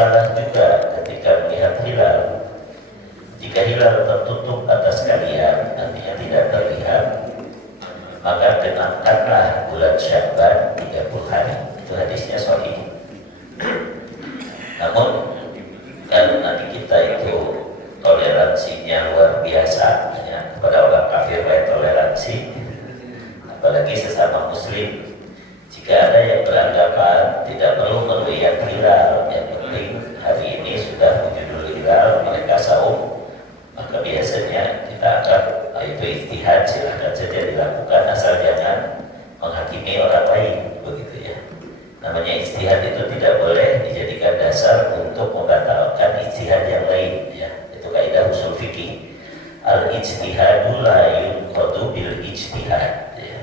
bersukalah juga ketika melihat hilal. Jika hilal tertutup atas kalian, artinya tidak terlihat, maka genapkanlah bulan Sya'ban 30 hari. Itu hadisnya sahih. Namun kalau nanti kita itu toleransinya luar biasa, ya, kepada orang kafir baik toleransi, apalagi sesama muslim. Jika ada yang beranggapan tidak perlu melihat hilal, yang penting hari ini sudah menjudul hilal, mereka saum, maka biasanya kita akan itu ijtihad, silahkan saja dilakukan asal jangan menghakimi orang lain, begitu ya. Namanya ijtihad itu tidak boleh dijadikan dasar untuk membatalkan ijtihad yang lain, ya. Itu kaidah usul fikih. Al-ijtihadu la yunqadu bil ijtihad, ya.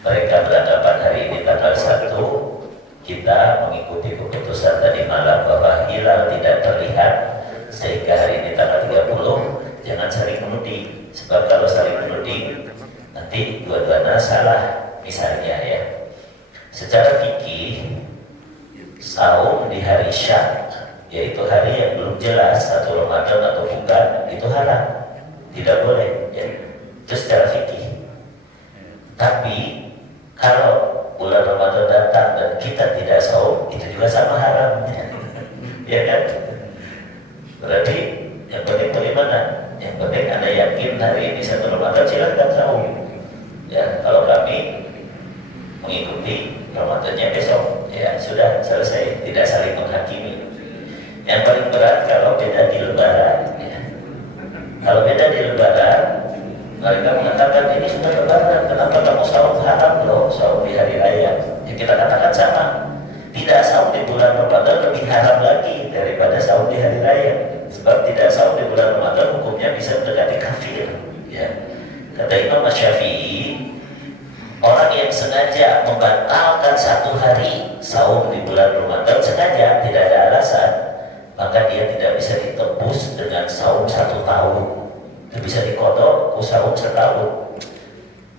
Mereka beranggapan hari ini tanggal 1 kita mengikuti keputusan tadi malam bahwa hilal tidak terlihat, sehingga hari ini tanggal 30 jangan saling menuding, sebab kalau saling menuding nanti dua-duanya salah. Misalnya ya, secara fikih saum di hari Syak, yaitu hari yang belum jelas atau Ramadan atau bukan, itu haram, tidak boleh ya. Itu secara fikih. Tapi kalau bulan Ramadan datang dan kita tidak saum, itu juga sama haram, ya kan? Berarti yang penting bagaimana? Yang penting Anda yakin hari ini 1 Ramadan, silakan saum. Ya, kalau kami mengikuti Ramadannya besok, ya sudah selesai, tidak saling menghakimi. Yang paling berat kalau beda di Lebaran. Ya. Kalau beda di Lebaran, mereka mengatakan ini sudah Lebaran, kenapa kamu saum haram loh, saum di hari raya? Ya kita katakan sama, tidak saum di bulan Ramadan lebih haram lagi daripada saum di hari raya. Sebab tidak saum di bulan Ramadan hukumnya bisa mendekati kafir. Ya. Kata Imam Syafi'i, orang yang sengaja membatalkan 1 hari saum di bulan Ramadan, sengaja, tidak ada alasan, maka dia tidak bisa ditebus dengan saum 1 tahun. Itu bisa dikodok saum 1 tahun.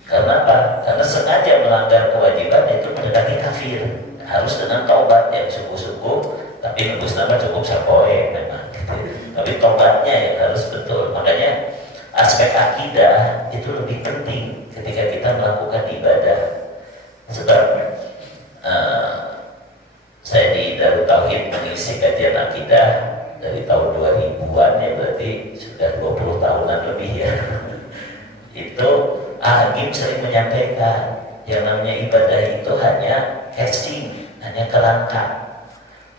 Karena apa? Karena sengaja melanggar kewajiban itu mendekati kafir. Harus dengan taubat yang sungguh-sungguh, tapi nebus nama cukup sapoe memang. Tapi taubatnya yang harus betul. Makanya aspek akidah itu lebih penting ketika kita melakukan ibadah. Sebab saya di Darut Tauhid mengisi kajian akidah dari tahun 2000-an, ya berarti sudah 20 tahunan lebih ya. Itu Agim sering menyampaikan yang namanya ibadah itu hanya casing, hanya kerangka.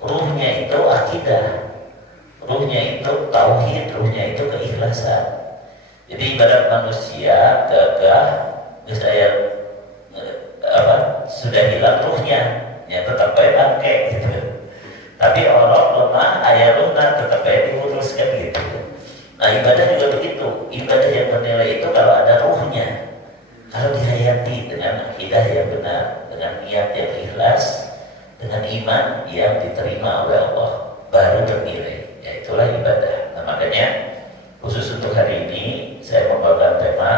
Ruhnya itu akidah, ruhnya itu tauhid, ruhnya itu keikhlasan. Jadi ibadat manusia gagah, misalnya sudah hilang ruhnya, ya tetap baik bangke gitu. Tapi orang lemah, ayah lunak, tetap baik diuruskan gitu. Nah ibadah juga begitu. Ibadah yang bernilai itu kalau ada ruhnya, kalau dihayati dengan akidah yang benar, dengan niat yang ikhlas, dengan iman yang diterima oleh Allah, baru bernilai. Ya itulah ibadah. Nah makanya khusus untuk hari ini saya membawakan tema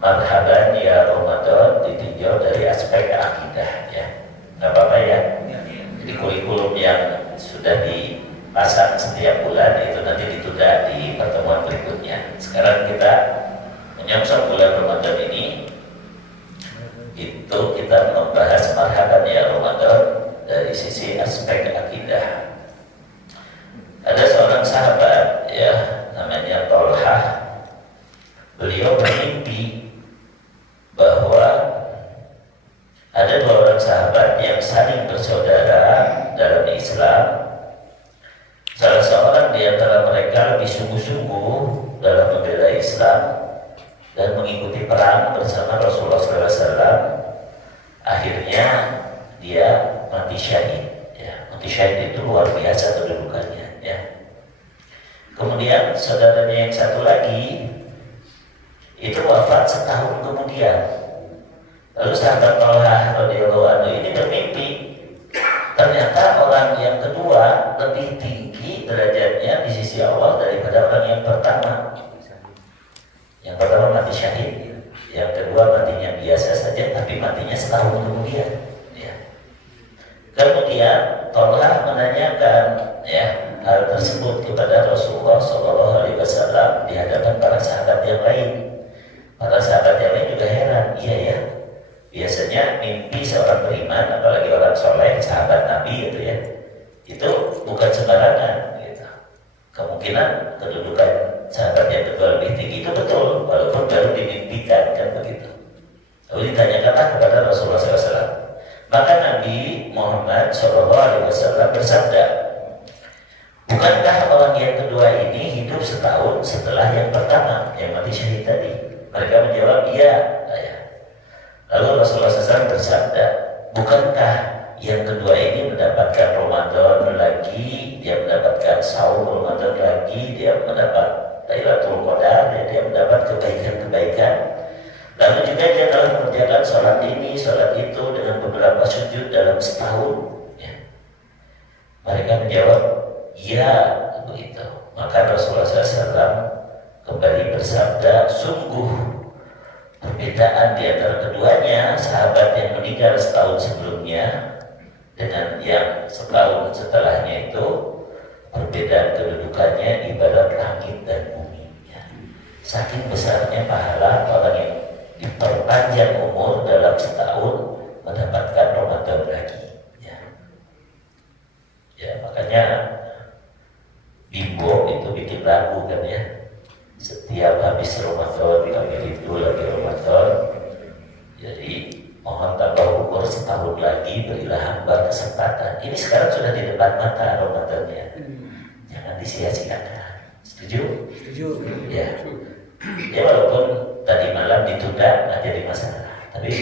Marhaban ya Ramadan ditinjau dari aspek akidah, ya. Nggak apa-apa ya. Jadi kurikulum yang sudah dipasang setiap bulan itu nanti ditunda di pertemuan berikutnya. Sekarang kita menyongsong bulan Ramadan ini, itu kita membahas Marhaban ya Ramadan dari sisi aspek akidah. Ada seorang sahabat, ya, namanya Tolhah. Beliau bermimpi bahwa ada 2 orang sahabat yang saling bersaudara dalam Islam. Salah seorang di antara mereka lebih sungguh-sungguh dalam membela Islam dan mengikuti perang bersama Rasulullah SAW. Akhirnya dia mati syahid. Ya, mati syahid itu luar biasa kedudukannya. Ya. Kemudian saudaranya yang satu lagi itu wafat setahun kemudian. Lalu sahabat Tolhah radhiyallahu anhu ini bermimpi, ternyata orang yang kedua lebih tinggi derajatnya di sisi Allah daripada orang yang pertama. Yang pertama mati syahid, yang kedua matinya biasa saja, tapi matinya setahun kemudian. Ya. Kemudian Talha menanyakan ya hal tersebut kepada Rasulullah Shallallahu Alaihi Wasallam di hadapan para sahabat yang lain. Para sahabat yang lain juga heran, iya ya. Biasanya mimpi seorang beriman, apalagi orang soleh, sahabat Nabi gitu ya, itu bukan sembarangan. Gitu. Kemungkinan kedudukan sahabat yang kedua lebih tinggi itu betul, walaupun baru dimimpikan kan begitu. Lalu ditanyakanlah kepada Rasulullah SAW. Maka Nabi Muhammad SAW bersabda, bukankah orang yang kedua ini hidup setahun setelah yang pertama yang mati syahid tadi? Mereka menjawab, iya. Lalu Rasulullah SAW bersabda, bukankah yang kedua ini mendapatkan Ramadan lagi, dia mendapatkan saum Ramadan lagi, dia mendapat Lailatul Qadar, dia mendapat kebaikan-kebaikan. Lalu juga dia telah mengerjakan sholat ini, sholat itu dengan beberapa sujud dalam setahun. Ya. Mereka menjawab, iya, begitu. Maka Rasulullah SAW kembali bersabda, sungguh perbedaan di antara keduanya, sahabat yang meninggal setahun sebelumnya dengan yang setahun setelahnya itu, perbedaan kedudukannya ibarat langit dan bumi. Ya. Saking besarnya pahala orang yang diperpanjang umur dalam setahun mendapatkan Ramadan lagi. Ya, makanya Bimbo itu bikin lagu kan ya. Setiap habis Ramadan, lagi Ramadan, jadi mohon tambah umur setahun lagi, berilah hamba kesempatan. Ini sekarang sudah di depan mata Ramadannya, jangan disia-siakan. Setuju? Setuju. Ya. Ya walaupun tadi malam ditunda nggak jadi masalah, tapi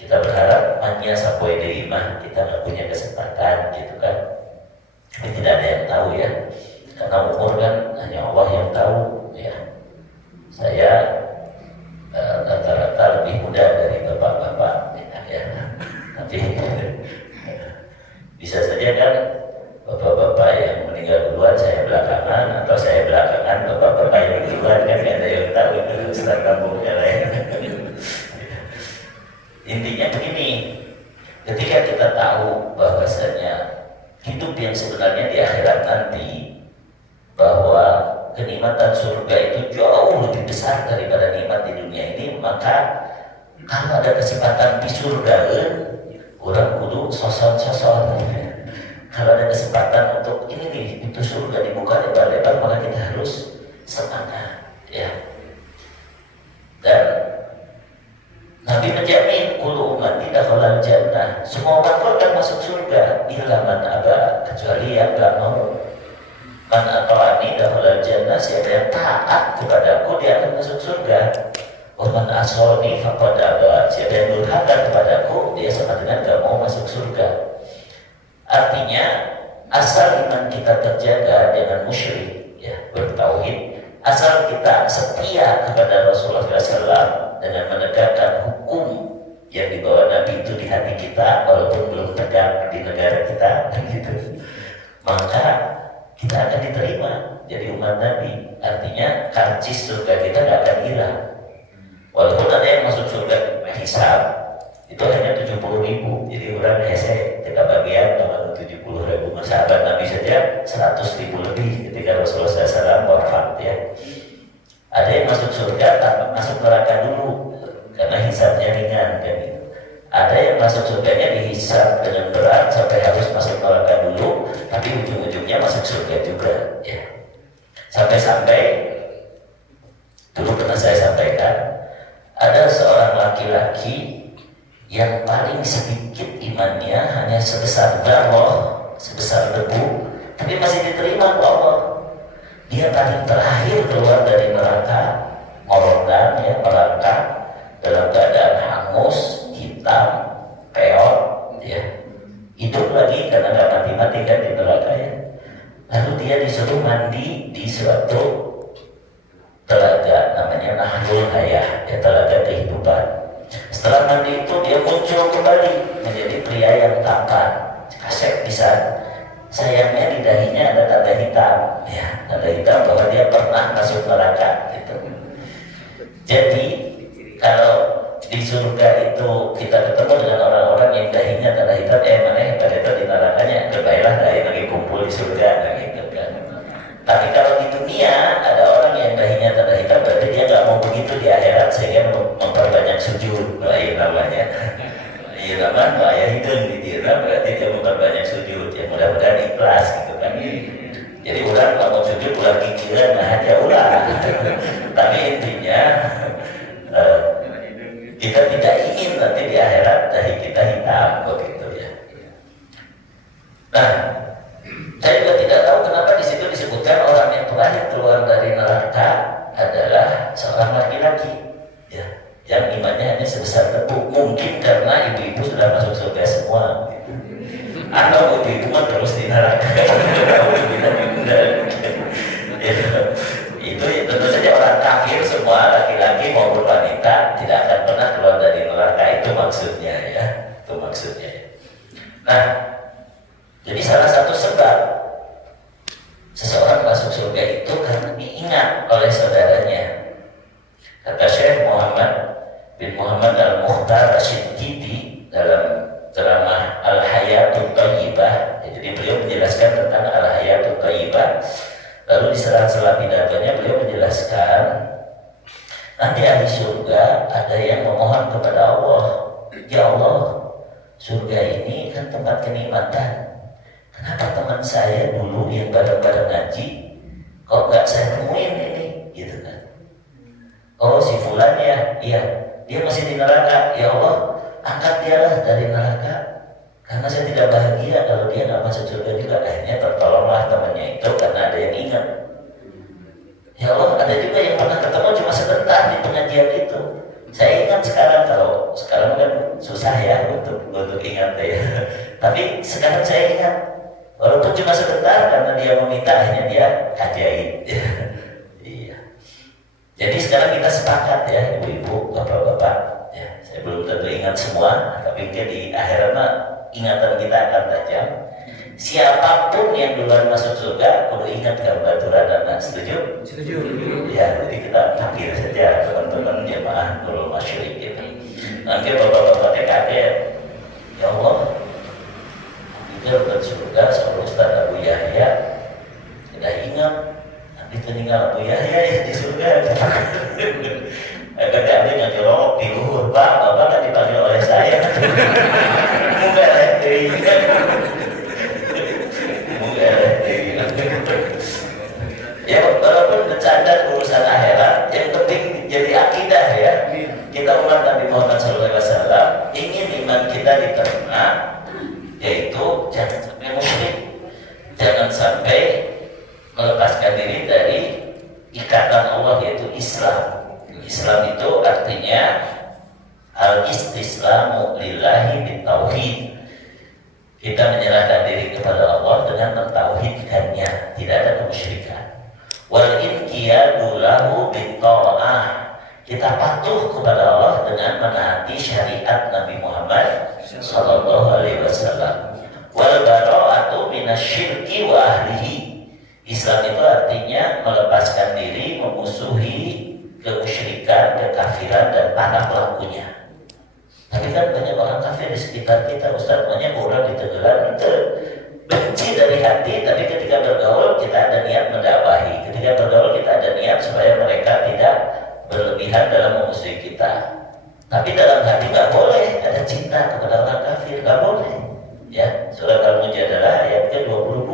kita berharap manja sampai di imah kita nggak punya kesempatan gitu kan. Tapi tidak ada yang tahu ya, karena umur kan hanya Allah yang tahu ya. Saya rata-rata lebih muda dari bapak-bapak ya. Tapi bisa saja kan bapak-bapak yang meninggal duluan saya belakangan, atau saya belakangan bapak-bapak yang duluan, kan nggak ada yang tahu itu setelah kampungnya lain. Intinya begini, ketika kita tahu bahwasanya hidup yang sebenarnya di akhirat nanti, bahwa kenikmatan surga itu jauh lebih besar daripada nikmat di dunia ini, maka kalau ada kesempatan di surga, orang kudu sosok-sosok. Kalau ada kesempatan untuk ini nih, pintu surga dibuka lebar-lebar, maka kita harus semangat ya. Dan Nabi menjamin kullu ummati dakhalal jannah, semua umat akan masuk surga illa man aba, kecuali yang enggak mau. Man ata'ani dakhalal jannah, siapa yang taat kepadaku dia akan masuk surga. Wa man asani faqad aba, siapa yang durhaka kepadaku dia sama dengan enggak mau masuk surga. Artinya asal iman kita terjaga dengan musyrik ya, bertauhid, asal kita setia kepada Rasulullah SAW dengan menegakkan hukum yang dibawa Nabi itu di hati kita, walaupun belum tegak di negara kita gitu, maka kita akan diterima jadi umat Nabi. Artinya karcis surga kita tidak akan hilang. Walaupun ada yang masuk surga hisab itu hanya 70.000, jadi orang hese tidak bagian sama 70.000. Sahabat Nabi saja 100.000 lebih ketika Rasulullah SAW wafat ya. Ada yang masuk surga tanpa masuk neraka dulu karena hisabnya ringan kan gitu. Ada yang masuk surganya dihisab dengan berat sampai harus masuk neraka dulu, tapi ujung-ujungnya masuk surga juga ya. Sampai-sampai dulu pernah saya sampaikan, ada seorang laki-laki yang paling sedikit imannya hanya sebesar darah, sebesar debu, tapi masih diterima oleh Allah. Dia paling terakhir keluar dari neraka, ngorongkan ya, merangkak dalam keadaan hangus, hitam, peot ya, hidup lagi karena nggak mati-mati kan di neraka ya. Lalu dia disuruh mandi di suatu telaga namanya Nahrul Hayah ya, telaga kehidupan. Setelah mandi itu dia muncul kembali menjadi pria yang tampan, kasep bisa. Sayangnya di dahinya ada tanda hitam ya, tanda hitam bahwa dia pernah masuk neraka gitu. Jadi kalau di surga itu kita ketemu dengan orang-orang yang dahinya tanda hitam, mana yang tanda hitam di nerakanya, kebaiklah dahi lagi kumpul di surga, gitu kan. Tapi kalau di dunia ada orang yang dahinya tanda hitam, berarti dia nggak mau begitu di akhirat, sehingga memperbanyak sujud, namanya. Iya namanya, ayah hidung di dia, berarti dia memperbanyak sujud, ya mudah-mudahan ikhlas, gitu kan. Jadi orang kalau sujud ulang kikiran, nah aja ulang. Tapi intinya kita tidak ingin nanti di akhirat dahi kita hitam, begitu ya. Nah, saya juga tidak tahu kenapa di situ disebutkan orang yang terakhir keluar dari neraka adalah seorang laki-laki, ya, yang imannya hanya sebesar debu. Mungkin karena ibu-ibu sudah masuk surga semua, gitu. Atau ibu-ibu mah terus di neraka. Itu tentu saja orang kafir semua, laki-laki maupun wanita, tidak akan pernah keluar dari neraka. Itu maksudnya ya, itu maksudnya. Nah, jadi salah satu sebab seseorang masuk surga itu karena diingat oleh saudaranya. Kata Syekh Muhammad bin Muhammad Al-Mukhtar Asyidqiti dalam ceramah Al-Hayatul Thayyibah, jadi beliau menjelaskan tentang Al-Hayatul Thayyibah. Lalu di sela-sela pidatonya beliau menjelaskan, nanti ahli surga ada yang memohon kepada Allah, ya Allah, surga ini kan tempat kenikmatan. Kenapa teman saya dulu yang bareng-bareng ngaji, kok nggak saya temuin ini, gitu kan? Oh si fulan ya, iya, dia masih di neraka. Ya Allah, angkat dialah dari neraka, karena saya tidak bahagia kalau dia nggak masuk surga juga. Akhirnya tertolonglah temannya itu karena ada yang ingat. Ya Allah, ada juga yang pernah ketemu cuma sebentar di pengajian itu. Saya ingat sekarang, kalau sekarang kan susah ya untuk ingat ya. Tapi sekarang saya ingat, walaupun cuma sebentar karena dia meminta, akhirnya dia ajaib. Iya. Jadi sekarang kita sepakat ya, ibu-ibu, bapak-bapak. Ya, saya belum tentu ingat semua, tapi di akhirat ingatan kita akan tajam. Siapapun yang duluan masuk surga perlu ingat gambar Turanana. Setuju? Setuju. Ya, jadi kita takdir saja teman-teman jemaah Nurul Masyriq gitu. Nanti bapak-bapak TKD, ya Allah, kita bukan surga sama Ustaz Abu Yahya. Tidak ingat, nanti tinggal Abu Yahya ya di surga. Kadang ada yang nyolok di luhur, Pak, bapak nggak dipanggil oleh saya. Enggak lah, ya walaupun bercanda urusan akhirat, yang penting jadi akidah ya. Kita umat Nabi Muhammad SAW ingin iman kita diterima, yaitu jangan sampai musyrik, jangan sampai melepaskan diri dari ikatan Allah, yaitu Islam. Islam itu artinya al-istislamu lillahi bitauhid. Kita menyerahkan diri kepada Allah dengan mentauhidkannya, tidak ada kemusyrikan. Wal inqiyadu lahu bitta'ah. Kita patuh kepada Allah dengan menaati syariat Nabi Muhammad sallallahu alaihi wasallam. Wal bara'atu minasyirki wa ahlihi. Islam itu artinya melepaskan diri, memusuhi kemusyrikan, kekafiran dan para pelakunya. Tapi kan banyak orang kafir di sekitar kita, Ustaz, maunya orang ditegelan, benci dari hati, tapi ketika bergaul kita ada niat mendakwahi, ketika bergaul kita ada niat supaya mereka tidak berlebihan dalam memusuhi kita. Tapi dalam hati nggak boleh ada cinta kepada orang kafir, nggak boleh. Ya, surah Al-Mujadalah ayat ke-22.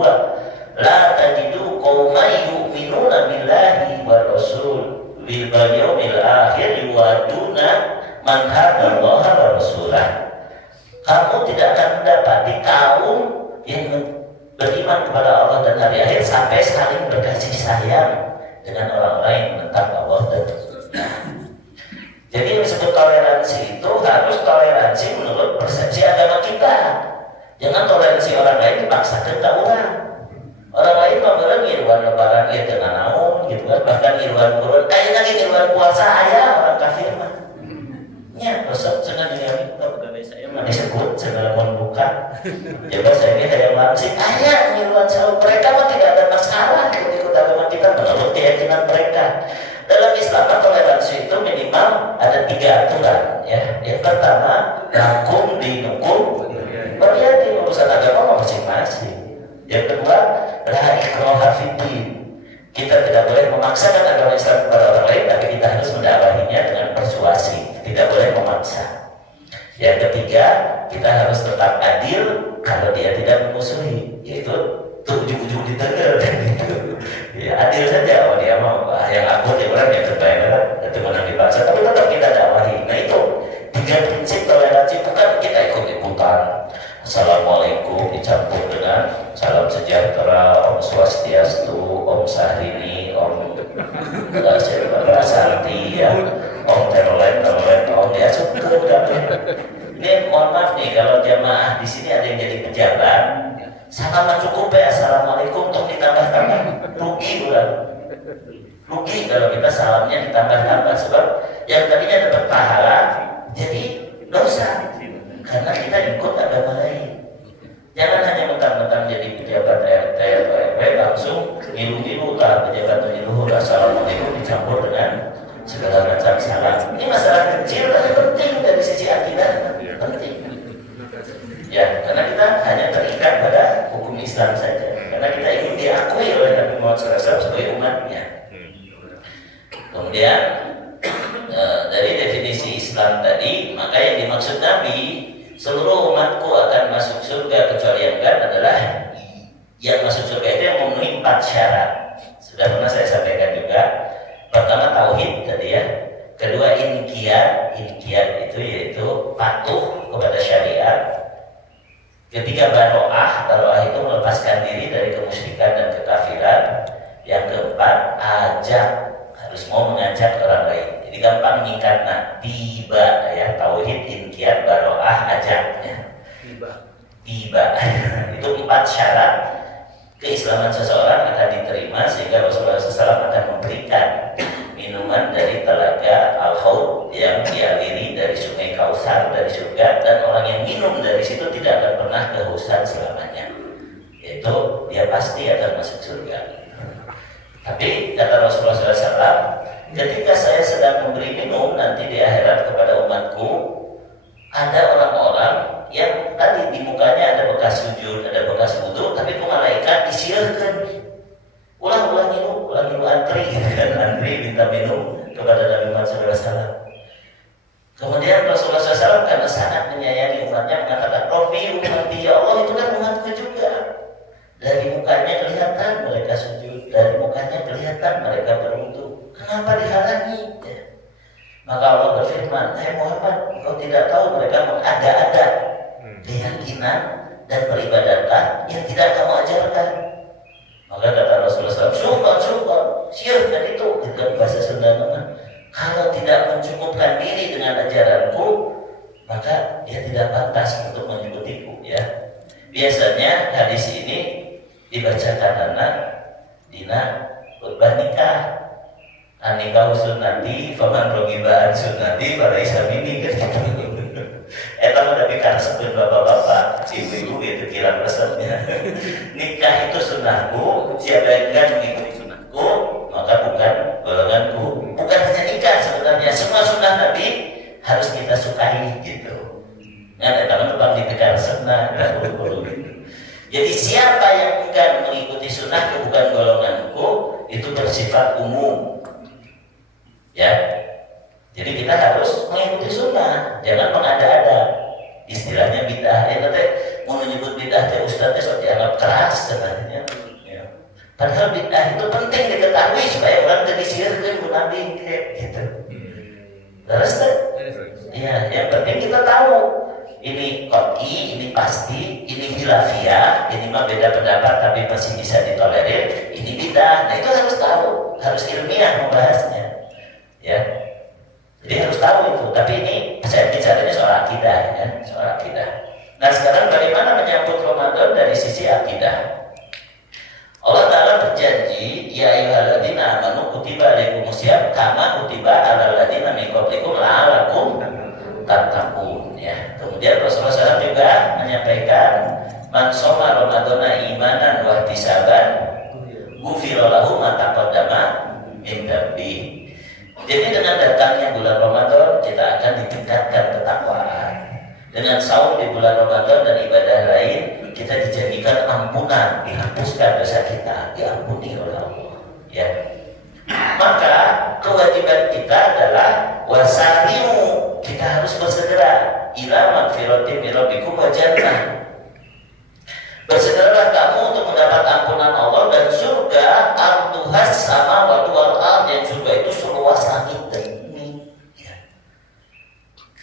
La tajidu qauman yu'minuna billahi wa rasul bil yawmil akhir yuwaduna man hadallaha wa rasulah. Kamu tidak akan mendapati kaum yang beriman kepada Allah dan hari akhir sampai saling berkasih sayang dengan orang lain menentang Allah dan Rasulnya. Jadi yang disebut toleransi itu harus toleransi menurut persepsi agama kita. Jangan toleransi orang lain dipaksakan ke orang. Orang lain mengatakan irwan lebaran ya dengan naon gitu kan, bahkan irwan kurun, lagi irwan puasa ayah orang kafir mah. Ya, Ustaz, jangan dengan pegawai saya mah disebut segala membuka. Coba saya ini yang langsing, ayah irwan sahur, mereka mah tidak ada masalah ikut agama kita menurut keyakinan mereka. Dalam Islam toleransi itu minimal ada 3 aturan ya. Yang pertama, lakum dinukum waliyadin, urusan agama masing-masing. Yang kedua, la ikraha fiddin. Kita tidak boleh memaksakan agama Islam kepada orang lain, tapi kita harus mendakwahinya dengan persuasi. Tidak boleh memaksa. Yang ketiga, kita harus tetap adil kalau dia tidak memusuhi, yaitu ujung-ujung ditegur gitu. Ya, adil saja. Oh, dia mau yang aku dia orang yang terbaik itu menang dipaksa, tapi tetap kita dakwahi. Nah itu 3 prinsip toleransi, bukan kita ikut-ikutan. Assalamualaikum dicampur dengan salam sejahtera, Om Swastiastu, Om Sahrini, Om Santi, ya, Om Terolet, Om dia suka. Ini mohon maaf nih kalau jamaah di sini ada yang jadi pejabat, salaman cukup ya, assalamualaikum, toh ditambah-tambah, rugi udah. Rugi kalau kita salamnya ditambah-tambah, sebab yang tadinya dapat pahala jadi dosa karena kita ikut agama lain. Jangan hanya mentang-mentang jadi pejabat RT atau RW langsung ngilu-ngilu lah pejabat ngilu, assalamualaikum dicampur dengan segala macam salam. Ini masalah kecil tapi penting dari sisi akidah, penting. Ya, karena kita hanya terikat pada hukum Islam saja. Karena kita ingin diakui oleh Nabi Muhammad SAW sebagai umatnya. Kemudian dari definisi Islam tadi, maka yang dimaksud Nabi, seluruh umatku akan masuk surga kecuali yang adalah yang masuk surga itu yang memenuhi 4 syarat. Sudah pernah saya sampaikan juga. Pertama tauhid tadi ya. Kedua inqiyad itu yaitu patuh kepada syariat. Ketiga baroah itu melepaskan diri dari kemusyrikan dan kekafiran. Yang keempat ajak, harus mau mengajak orang lain. Jadi gampang nyingkatnya, tiba ya, tauhid, inqiyad, baroah, ajak ya. Tiba. Itu 4 syarat keislaman seseorang akan diterima sehingga Rasulullah SAW akan memberikan minuman dari telaga Al-Haud yang dialiri dari sungai Kausar dari surga, dan orang yang minum dari situ tidak akan pernah kehausan selamanya, yaitu dia pasti akan masuk surga. Tapi kata Rasulullah SAW, ketika saya sedang memberi minum nanti di akhirat kepada umatku, ada orang-orang yang tadi di mukanya ada bekas sujud, ada bekas wudu, tapi ku malaikat disiarkan ulang minum antri minta minum kepada Nabi Muhammad SAW. Kemudian Rasulullah SAW karena sangat menyayangi umatnya mengatakan, Rofi umati ya Allah, itu kan umatku juga. Dari mukanya kelihatan mereka sujud, dari mukanya kelihatan mereka berwudu. Kenapa dihalangi? Ya. Maka Allah berfirman, hai Muhammad, engkau tidak tahu mereka mengada-ada keyakinan dan peribadatan yang tidak kamu ajarkan. Maka kata Rasulullah SAW, syukur, siapkan itu dengan bahasa Sunda namanya. Kalau tidak mencukupkan diri dengan ajaranku, maka dia tidak pantas untuk mengikutiku. Ya, biasanya hadis ini dibacakan anak dina khutbah nikah. Anikah sunnati, faman rogiba an sunnati, falaisa minni kan gitu. Eta mah tapi karesepkeun bapak-bapak, ibu-ibu itu kira resepnya. Nikah itu sunnahku, siapa yang enggak mengikuti sunnahku, maka bukan golonganku. Bukan hanya nikah sebenarnya, semua sunnah Nabi harus kita sukai gitu. Nah, eta mah tebang ditekan resepna, gitu. Jadi siapa yang enggan mengikuti sunnahku bukan golonganku, itu bersifat umum. Ya, jadi kita harus mengikuti sunnah, jangan mengada-ada. Istilahnya bid'ah, teh mau menyebut bid'ah teh ustaz teh sok dianggap keras sebenarnya. Ya. Padahal bid'ah itu penting diketahui supaya orang tadi sieurkeun ku Nabi gitu. Terus teh, ya, yang penting kita tahu ini qot'i, ini pasti, ini khilafiyah, ini mah beda pendapat tapi masih bisa ditolerir, ini bid'ah. Nah itu harus tahu, harus ilmiah membahasnya. Ya, jadi harus tahu itu. Tapi ini saya bicaranya soal akidah, ya, soal akidah. Nah sekarang bagaimana menyambut Ramadan dari sisi akidah? Allah Ta'ala berjanji, ya ayyuhalladzina amanu kutiba alaikumusiyam kama kutiba alal ladzina min qablikum la'allakum tattaqun. Ya. Kemudian Rasulullah SAW juga menyampaikan, man shoma ramadhana imanan wa ihtisaban ghufira lahu ma taqaddama min dhanbihi. ampunan, dihapuskan dosa kita, diampuni oleh Allah. Ya. Maka kewajiban kita adalah wasari'u, kita harus bersegera ila magfiratin min rabbikum wa jannah. Bersegeralah kamu untuk mendapat ampunan Allah dan surga arduhas samawati wal ardh, yang surga itu seluas langit dan bumi. Ya.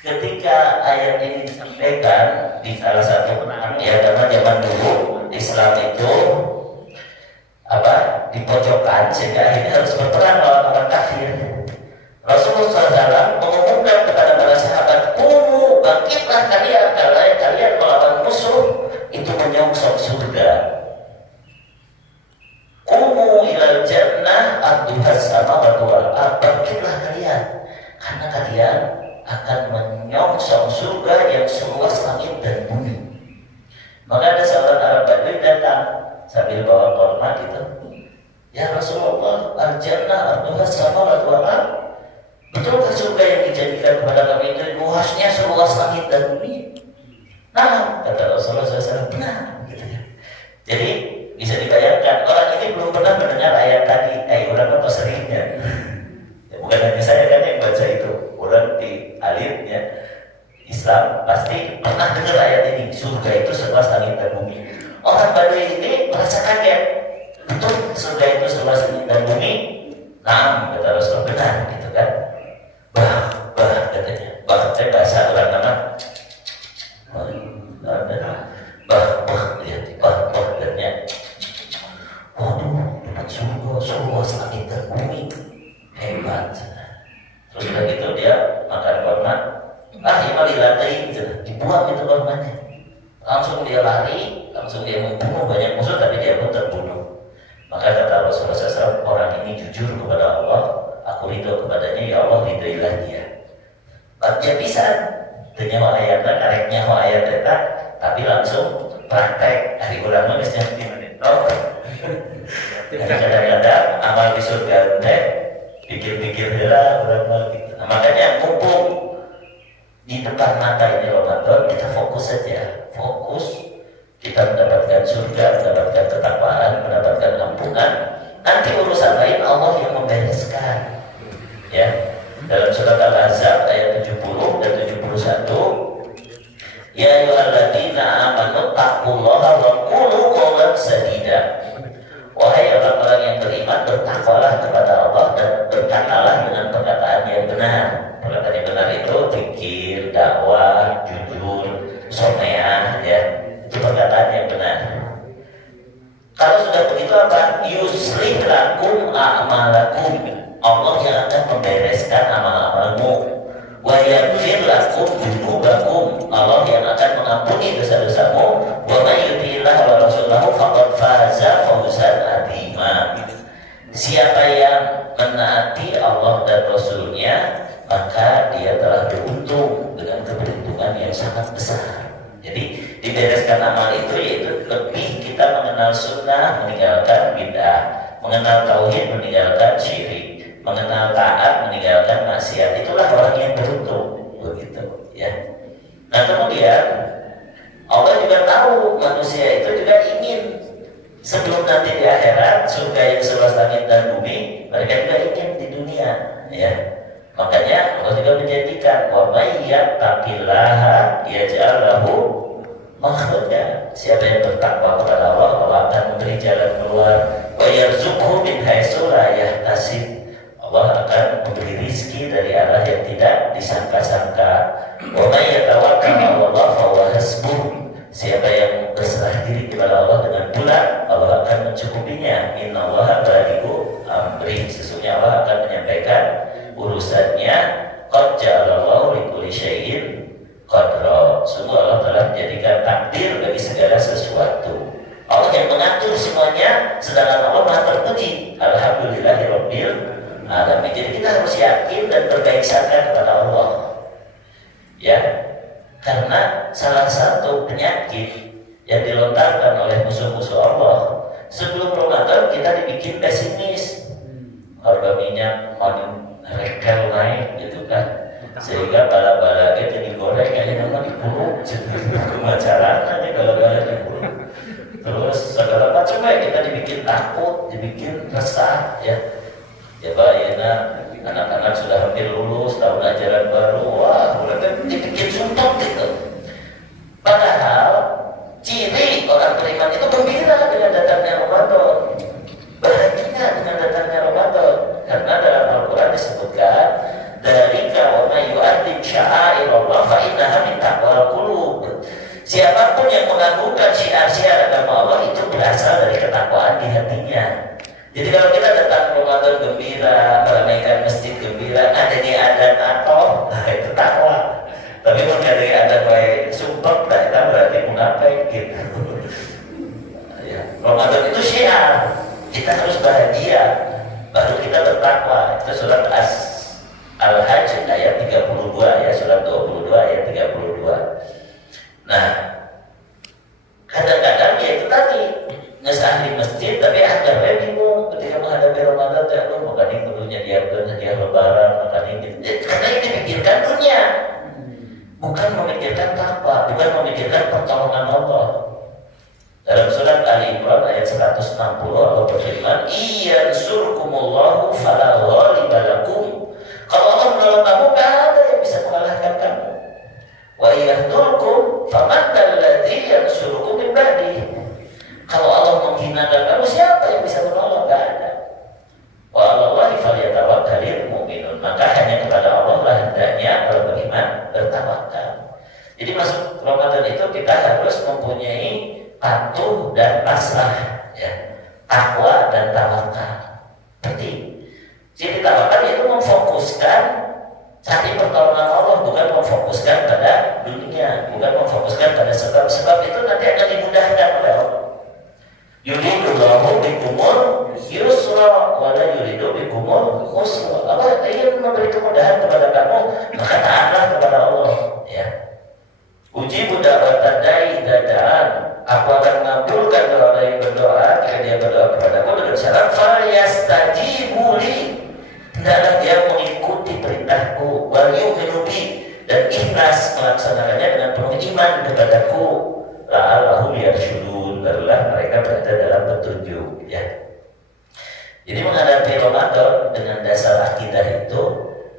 Ketika ayat ini disampaikan di salah satu ya, karena zaman dulu Islam itu di pojokan, sehingga akhirnya harus berperang melawan orang kafir. Rasulullah SAW mengumumkan kepada para sahabat, bangkitlah kalian, kalian melawan musuh itu menyongsong surga. Qumu ilal jannah arduhas samawati wal ardh, bangkitlah kalian karena kalian akan menyongsong surga yang seluas langit dan bumi. Maka ada seorang Arab Badui datang sambil bawa korma gitu. Ya Rasulullah, al-jannah arduhas samawati wal ardh, betulkah surga yang dijanjikan kepada kami itu luasnya seluas langit dan bumi? Nah, kata Rasulullah SAW, benar gitu ya. Jadi bisa dibayangkan, orang ini belum pernah mendengar ayat tadi. Orang apa seringnya? Ya, bukan hanya saya kan yang baca itu, orang di alimnya Islam pasti pernah dengar ayat ini, surga itu seluas langit dan bumi. Orang Badui ini merasa kaget, betul surga itu seluas langit dan bumi? Nah, kata Rasulullah, benar gitu kan. Bah katanya, katanya bahasa orang nama katanya, waduh, dapat surga seluas langit dan bumi, hebat. Terus udah gitu dia makan korma, imalilatain, dibuang itu kormanya. Langsung dia lari, langsung dia membunuh banyak musuh, tapi dia pun terbunuh. Maka kata Rasulullah SAW, orang ini jujur kepada Allah, aku ridho kepadanya, ya Allah ridhoilah dia. Dia bisa ternyawa ayat kareknya ayat data, tapi langsung praktek hari ulama misalnya di menit. Kadang-kadang amal di surga pikir-pikir lah berapa gitu. Nah, makanya mumpung di depan mata ini Ramadan, kita fokus saja, kita mendapatkan surga, mendapatkan ketakwaan, mendapatkan ampunan. Nanti urusan lain Allah yang membereskan. Ya, dalam surat Al-Ahzab ayat 70 dan 71, ya ayyuhalladzina amanu taqullaha wa qulu qawlan sadida. Wahai orang-orang yang beriman, bertakwalah kepada Allah dan berkatalah dengan perkataan yang benar. Perkataan yang benar itu zikir, dakwah, jujur, someah, ya. Itu perkataan yang benar. Kalau sudah begitu apa? Yuslih lakum a'malakum. Allah yang akan membereskan amal-amalmu. Wa yaghfir lakum dzunubakum. Allah yang akan mengampuni dosa-dosamu. Wa may yuti'illah wa rasulahu faqad faza fawzan 'azima. Siapa yang menaati Allah dan Rasulnya, maka dia telah beruntung dengan keberuntungan yang sangat besar. Jadi dibereskan amal itu yaitu lebih kita mengenal sunnah, meninggalkan bid'ah, mengenal tauhid, meninggalkan syirik, mengenal taat, meninggalkan maksiat. Itulah orang yang beruntung, begitu ya. Nah kemudian Allah juga tahu manusia itu juga ingin sebelum nanti di akhirat surga yang seluas langit dan bumi, mereka juga ingin di dunia, ya. Makanya Allah juga menjadikan wa may yattaqillaha yaj'al lahu makhraja. Siapa yang bertakwa kepada Allah, Allah akan memberi jalan keluar. Wa yarzuqhu min haitsu la yahtasib. Allah akan memberi rizki dari arah yang tidak disangka-sangka. Wa may yatawakkal 'ala Allah fa huwa hasbuh. Siapa yang berserah diri kepada Allah dengan bulat, Allah akan mencukupinya. Innallaha balighu amri. Sesungguhnya Allah akan menyampaikan urusannya. Qad ja'alallahu likulli syai'in qadra. Sungguh Allah telah menjadikan takdir bagi segala sesuatu. Allah yang mengatur semuanya, sedangkan Allah Maha terpuji. Alhamdulillahirabbil alamin. Jadi kita harus yakin dan berbaik sangka kepada Allah. Ya, karena salah satu penyakit yang dilontarkan oleh musuh-musuh Allah, sebelum Ramadan kita dibikin pesimis. Harga minyak rekel naik gitu kan, sehingga bala-bala itu digoreng kayaknya nama dipuluk jadi kemacaran aja bala-bala dipuluk. Terus segala kita dibikin takut, dibikin resah ya. Coba ya anak-anak sudah hampir lulus tahun ajaran baru, wah mereka dibikin suntuk gitu. Padahal ciri orang beriman itu gembira dengan datangnya Ramadan, bahagia dengan datangnya Ramadan, karena dalam Al-Quran disebutkan dzalika wa may yu'azzim sya'airallah fa innaha min taqwal qulub. Siapapun yang mengagungkan syiar-syiar agama Allah itu berasal dari ketakwaan di hatinya. Jadi kalau kita datang Ramadan gembira, meramaikan masjid gembira, adanya adzan atau itu takwa. Tapi kalau ada adzan baik sumpah, kita berarti munafik gitu. Ya, Ramadan itu syiar, kita harus bahagia, baru kita bertakwa. Itu surat Al-Hajj ayat 32 ya, surat 22 ayat 32. Nah, kadang-kadang ya itu tadi ngesahli masjid, tapi agak bingung ketika menghadapi Ramadan. Ya Allah, makanya kudunya dia lebaran, makanya gitu. Karena ini dipikirkan dunia, bukan memikirkan takwa, bukan memikirkan pertolongan Allah. Dalam surat Ali Imran ayat 160 Allah berfirman, "Iyansurkumullahu fala ghaliba lakum." Kalau Allah menolong kamu, gak ada yang bisa mengalahkan kamu. Wa yahdurkum faman alladzi yansurukum min ba'di. Kalau Allah menghinakan kamu, siapa yang bisa menolong? Gak ada. Wa 'alallahi falyatawakkalul mu'minun. Maka hanya kepada Allah lah hendaknya kalau beriman bertawakal. Jadi masuk Ramadan itu kita harus mempunyai patuh dan pasrah, ya, takwa dan tawakal. Penting. Jadi tawakal itu memfokuskan cari pertolongan Allah, bukan memfokuskan pada dunia, bukan memfokuskan pada sebab-sebab. Itu nanti akan dimudahkan oleh Allah. Yuridullahu bikumul yusra wa la yuridu bikumul usra. Allah ingin memberi kemudahan kepada kamu, maka taatlah kepada Allah, ya. Uji budak watadai dadaan. Aku akan mengabulkan doa orang yang berdoa jika dia berdoa kepadaku dengan syarat falyastajibu li. Hendaklah dia mengikuti perintahku, wal yu'minu bi, dan ikhlas melaksanakannya dengan penuh iman kepadaku. La'allahum yarshudun, barulah mereka berada dalam petunjuk, ya. Jadi menghadapi Ramadan dengan dasar akidah itu,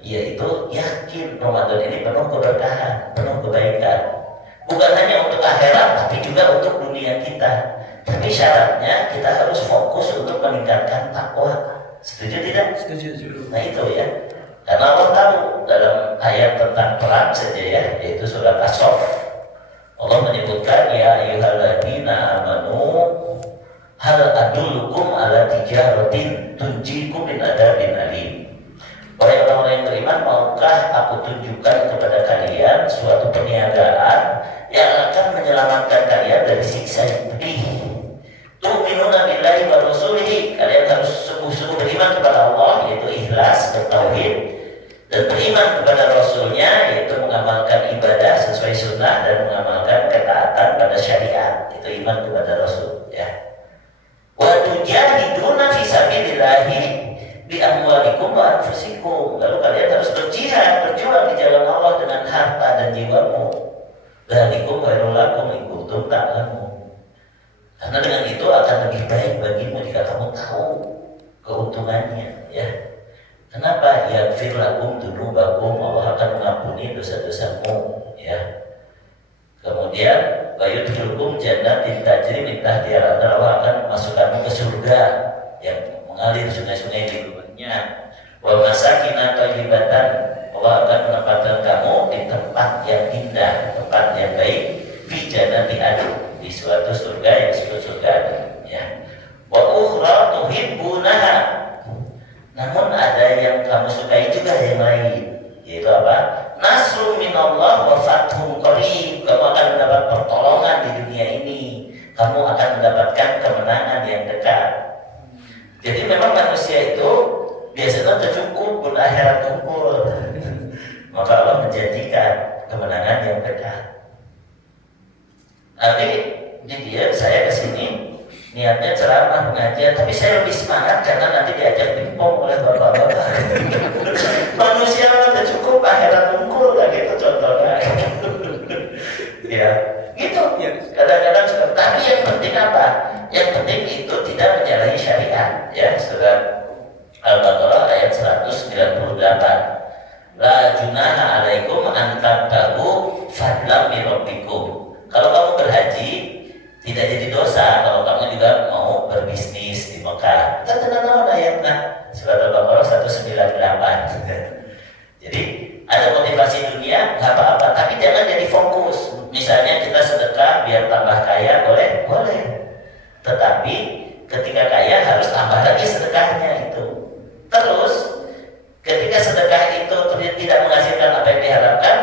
yaitu yakin Ramadan ini penuh keberkahan, penuh kebaikan. Bukan hanya untuk akhirat, tapi juga untuk dunia kita. Tapi syaratnya kita harus fokus untuk meningkatkan takwa. Setuju tidak? Setuju. Nah itu ya. Karena Allah tahu dalam ayat tentang perang saja ya, yaitu surat As-Saff. Allah menyebutkan ya ayyuhalladzina amanu hal adullukum ala tijaratin tunjikum min adzabin alim. Wahai orang-orang yang beriman, maukah aku tunjukkan kepada kalian suatu perniagaan yang akan menyelamatkan kalian dari siksa yang pedih. Tu'minuna billahi wa rasulihi, kalian harus sungguh-sungguh beriman kepada Allah, yaitu ikhlas, bertauhid, dan beriman kepada Rasulnya, yaitu mengamalkan ibadah sesuai sunnah dan mengamalkan ketaatan pada syariat, itu iman kepada Rasul, ya. Wa tujahiduna fi sabilillahi bi amwalikum wa anfusikum, lalu kalian harus berjihad, berjuang di jalan Allah dengan harta dan jiwamu. Dzalikum khairul lakum in kuntum ta'lamun. Karena dengan itu akan lebih baik bagimu jika kamu tahu keuntungannya, ya. Kenapa? Yaghfir lakum dzunubakum, Allah akan mengampuni dosa-dosamu, ya. Kemudian wa yudkhilukum jannatin tajri min tahtiha al-anhar, Allah akan memasukkanmu ke surga yang mengalir sungai-sungai di bawahnya. Wa masakin thayyibatan, Allah akan menempatkan kamu di tempat yang indah, tempat yang baik, fi jannati adn, di suatu surga yang disebut surga adn, ya. Wa ukhra tuhibbunaha, namun ada yang kamu sukai juga yang lain, yaitu apa? Nasrun minallah wa fathun qarib, kamu akan mendapat pertolongan di dunia ini, kamu akan mendapatkan kemenangan yang dekat. Jadi memang manusia itu biasanya tercukup pun akhirat kumpul. Maka Allah menjanjikan kemenangan yang dekat. Nanti dia saya kesini niatnya ceramah pengajian, tapi saya lebih semangat karena nanti diajak pingpong oleh bapak-bapak. Manusia tercukup akhirat kumpul, kan gitu contohnya. Ya, gitu. Kadang-kadang. Tapi yang penting apa? Yang penting itu tidak ya, surat Al-Baqarah ayat 198. La junaha alaikum an tabtagu fadlan min rabbikum. Kalau kamu berhaji tidak jadi dosa kalau kamu juga mau berbisnis di Mekah. Tenang ayatnya surat Al-Baqarah 198. Jadi ada motivasi dunia nggak apa-apa, tapi jangan jadi fokus. Misalnya kita sedekah biar tambah kaya, boleh. Tetapi ketika kaya harus tambah lagi sedekahnya itu. Terus ketika sedekah itu tidak menghasilkan apa yang diharapkan,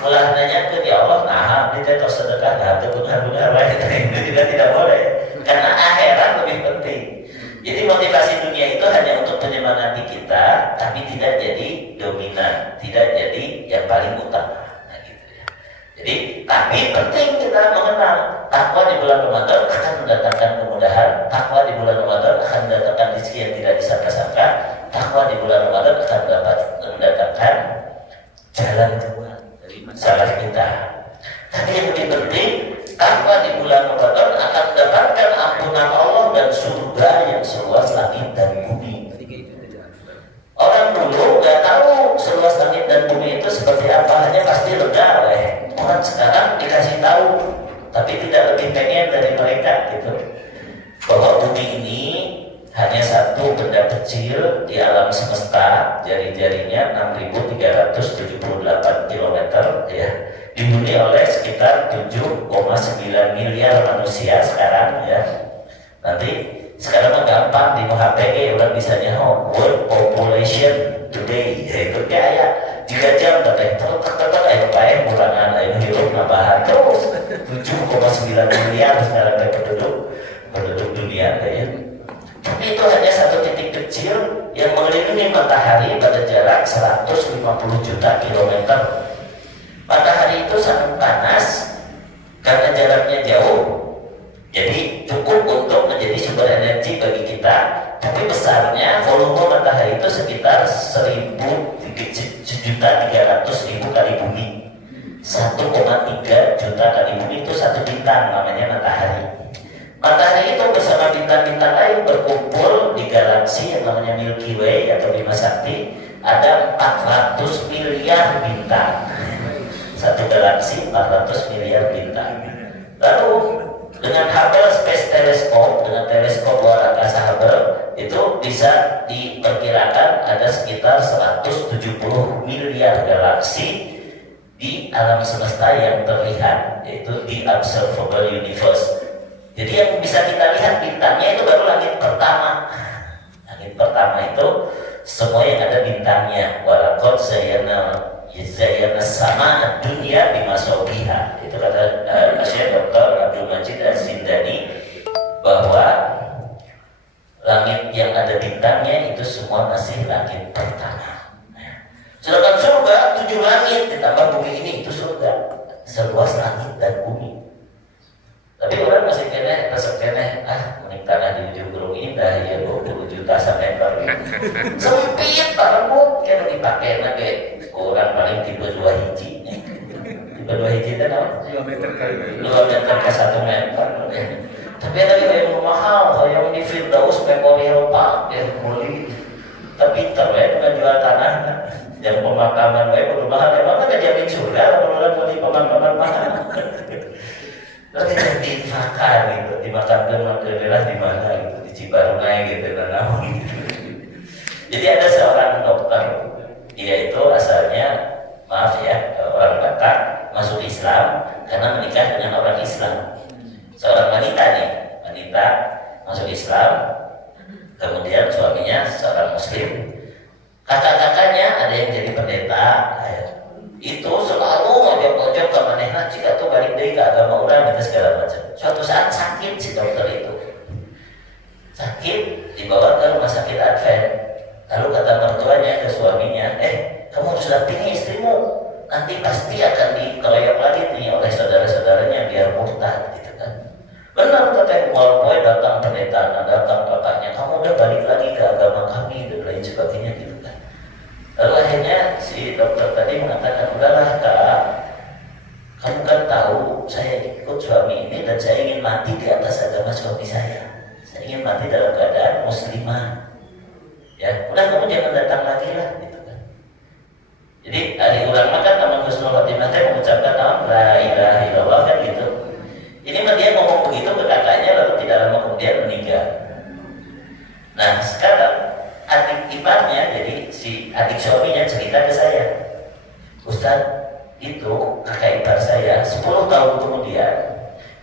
malah nanya ke ya Allah, nah kita kalau sedekah nah itu benar-benar itu juga tidak boleh, karena akhirat lebih penting. Jadi motivasi dunia itu hanya untuk menyemangati kita, tapi tidak jadi dominan, tidak jadi yang paling utama. Nah, gitu ya. Jadi tapi penting kita mengenal takwa di bulan Ramadan akan mendatangkan kemudahan, takwa di bulan Ramadan akan mendatangkan rezeki yang tidak disangka-sangka, takwa di bulan Ramadan akan dapat mendatangkan jalan keluar dari masalah kita. Tapi yang lebih penting, takwa di bulan Ramadan akan mendapatkan ampunan Allah dan surga yang seluas langit dan bumi. Orang dulu nggak tahu seluas langit dan bumi itu seperti apa, hanya pasti lega oleh orang. Sekarang dikasih tahu, tapi tidak lebih pengen dari mereka gitu, bahwa bumi ini hanya satu benda kecil di alam semesta, jari-jarinya 6.378 km ya, dihuni oleh sekitar 7,9 miliar manusia sekarang ya. Nanti sekarang gampang di HPG orang bisa nyaho world population today, ya itu kayak 3 jam katanya terus ayo pakai kurangan ayo hidup nambahan terus 7,9 miliar sekarang penduduk dunia kayaknya. Tapi itu hanya satu titik kecil yang mengelilingi matahari pada jarak 150 juta kilometer. Matahari itu sangat panas karena jaraknya jauh, jadi cukup untuk menjadi sumber energi bagi kita. Tapi besarnya volume matahari itu sekitar 1.300.000 kali bumi. 1,3 juta kali bumi itu satu bintang namanya matahari. Matahari itu bersama bintang-bintang lain berkumpul di galaksi yang namanya Milky Way atau Bima Sakti. Ada 400 miliar bintang. Satu galaksi 400 miliar bintang. Lalu dengan Hubble Space Telescope, dengan teleskop luar angkasa Hubble, itu bisa diperkirakan ada sekitar 170 miliar galaksi di alam semesta yang terlihat, yaitu di observable universe. Jadi yang bisa kita lihat bintangnya itu baru langit pertama. Langit pertama itu semua yang ada bintangnya. Walaqad zayyana sama dunia bimasabiha. Itu kata Syekh Dr. Abdul Majid Az-Zindani, bahwa langit yang ada bintangnya itu semua masih langit pertama. Sedangkan surga 7 langit ditambah bumi ini itu surga seluas langit dan bumi. Tapi orang masih resep kene, mending tanah di ujung gunung indah ya 20 juta sampai sempit parembut kena dipakai nanti orang paling tipe 2 hiji. Tipe 2 hiji itu apa? 2 meter ke 1 meter. Tapi ada yang mahal, yang di Firdaus Memorial Park ya beli. Tapi terbaik dengan jual tanah. Yang pemakaman baik udah mahal, emang kan jamin surga kalau orang beli pemakaman mahal. Lalu kita diinfakan gitu, dimakamkan daerah di mana gitu, di Cibarungai gitu, namun gitu. Jadi ada seorang dokter, dia itu asalnya, maaf ya, orang Batak, masuk Islam karena menikah dengan orang Islam. Seorang wanita nih, wanita masuk Islam, kemudian suaminya seorang Muslim. Kakak-kakaknya ada yang jadi pendeta, itu selalu ngojok-ngojok ke manehna jika tuh balik deui ke agama orang dan segala macam. Suatu saat sakit si dokter itu, sakit dibawa ke rumah sakit Advent. Lalu kata mertuanya ke suaminya, kamu harus dampingi istrimu, nanti pasti akan dikeroyok lagi nih oleh saudara-saudaranya biar murtad gitu kan. Benar kata walaupun datang pendeta, datang kakaknya, kamu udah balik lagi ke agama kami dan lain sebagainya gitu kan. Lalu akhirnya si dokter tadi mengatakan, udahlah kak, kamu kan tahu saya ikut suami ini dan saya ingin mati di atas agama suami saya. Saya ingin mati dalam keadaan muslimah. Ya, udah kamu jangan datang lagi lah gitu kan. Jadi hari ulama kan namun husnul khotimah mengucapkan la ilaha illallah kan gitu. Ini dia ngomong begitu ke kakaknya lalu tidak lama kemudian meninggal. Nah sekarang adik iparnya, jadi si adik suaminya cerita ke saya, Ustaz, itu kakak ipar saya 10 tahun kemudian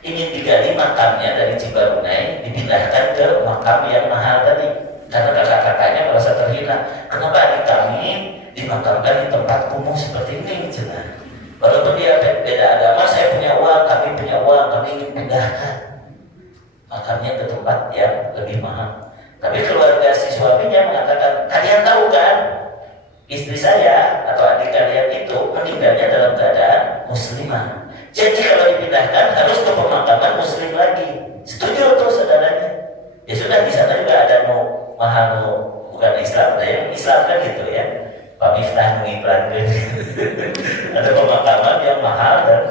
ingin digali makamnya dari Cibarunai dipindahkan ke makam yang mahal tadi karena kakak-kakaknya merasa terhina. Kenapa adik kami dimakamkan di tempat kumuh seperti ini? Cina. Walaupun dia beda agama, saya punya uang, kami punya uang, kami ingin pindahkan makamnya ke tempat yang lebih mahal. Tapi keluarga si suaminya mengatakan, kalian tahu kan, istri saya atau adik kalian itu meninggalnya dalam keadaan muslimah. Jadi kalau dipindahkan harus ke pemakaman muslim lagi. Setuju tuh saudaranya. Ya sudah, di sana juga ada mahal bukan Islam, ada yang Islam kan gitu ya. Pak Miftah mengiklan ada pemakaman yang mahal dan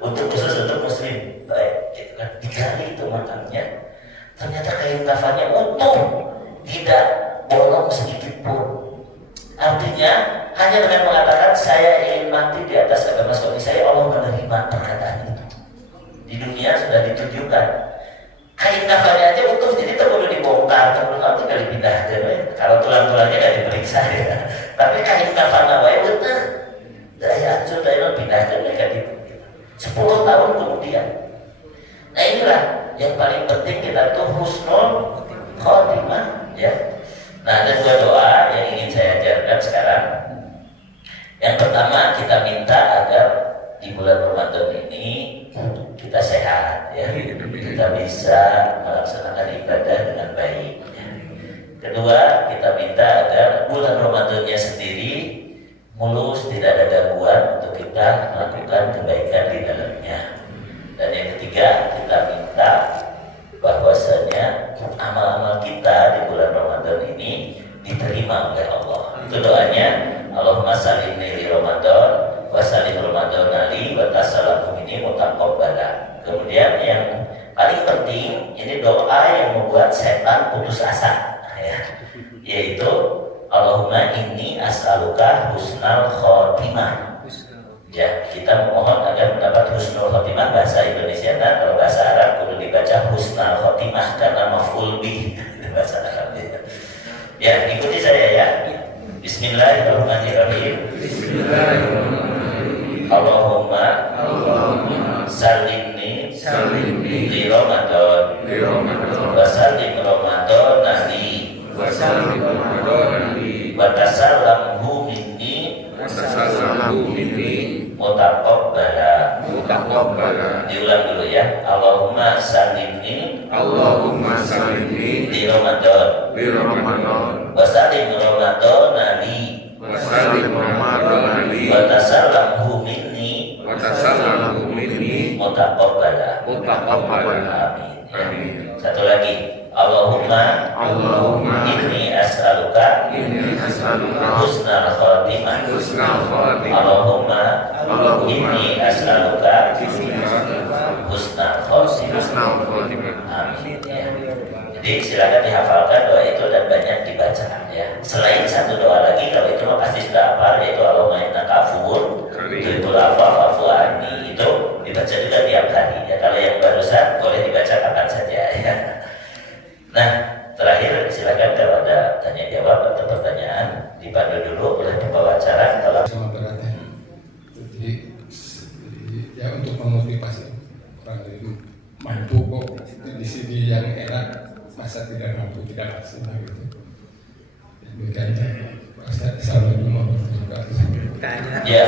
khusus untuk muslim. Baik, gitu kan. Digali itu makamnya. Ternyata kain kafannya utuh, tidak bolong sedikit pun. Artinya hanya dengan mengatakan saya ingin mati di atas agama suami saya, Allah menerima perkataan itu. Di dunia sudah ditunjukkan. Kain kafannya aja utuh, jadi perlu dibongkar, perlu tinggal dipindahkan. Kalau tulang-tulangnya nggak diperiksa ya. Tapi kain kafan awalnya utuh, daya hancur, daya pindahkan ya kan itu. 10 tahun kemudian. Nah inilah yang paling penting kita tuh husnul khotimah ya. Nah ada 2 doa yang ingin saya ajarkan sekarang. Yang pertama kita minta agar di bulan Ramadan ini kita sehat ya, kita bisa melaksanakan ibadah dengan baik ya. Kedua kita minta agar bulan Ramadannya sendiri mulus, tidak ada gangguan untuk kita melakukan kebaikan di dalamnya. Dan yang ketiga kita minta bahwasanya amal-amal kita di bulan Ramadan ini diterima oleh Allah. Itu doanya, Allahumma salimni li Ramadan wa salim Ramadan li wa tasalamu ini mutaqabbala. Kemudian yang paling penting ini doa yang membuat setan putus asa ya, yaitu Allahumma inni as'aluka husnal khotimah. Ya, kita memohon agar mendapat husnul khotimah. Bahasa Indonesia, nah, kalau bahasa Arab perlu dibaca husnul khotimah karena maf'ul bih bahasa Arab ya. Ya, ikuti saya ya. Bismillahirrahmanirrahim. Bismillahirrahmanirrahim. Allahumma salimni di Ramadan wa salim Ramadan nabi wa tasallamhu minni mutaqabbala. Diulang dulu ya. Allahumma salimni di Ramadan wa salim Ramadan nabi wa tasallamhu minni mutaqabbala. Amin. Satu lagi. Allahumma inni as'aluka husnal khotimah. Allahumma inni as'aluka husnal khotimah. Amin ya. Jadi silakan dihafalkan doa itu dan banyak dibaca ya. Selain satu doa lagi, kalau itu pasti sudah hafal, yaitu Allahumma innaka afuwwun tuhibbul afwa fa'fu anni. Itu dibaca juga tiap hari ya. Kalau yang barusan boleh dibaca kapan saja ya. Nah, terakhir silakan kalau ada tanya jawab atau pertanyaan dipandu dulu oleh pembawa acara. Kalau sama beratnya, jadi ya untuk memotivasi orang lain mampu kok di sini yang enak masa tidak mampu, tidak maksimal gitu. Demikian Ustaz Assalamualaikum warahmatullahi wabarakatuh. ya,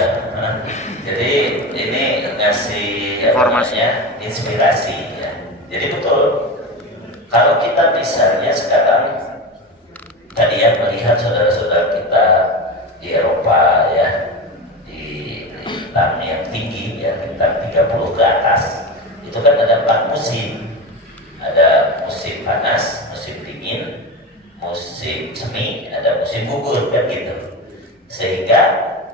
jadi ini ngasih informasinya inspirasi ya. Jadi betul. Kalau kita misalnya sekarang tadi ya melihat saudara-saudara kita di Eropa ya, di bintang yang tinggi ya, bintang 30 ke atas, itu kan ada 4 musim. Ada musim panas, musim dingin, musim semi, ada musim gugur kan gitu. Sehingga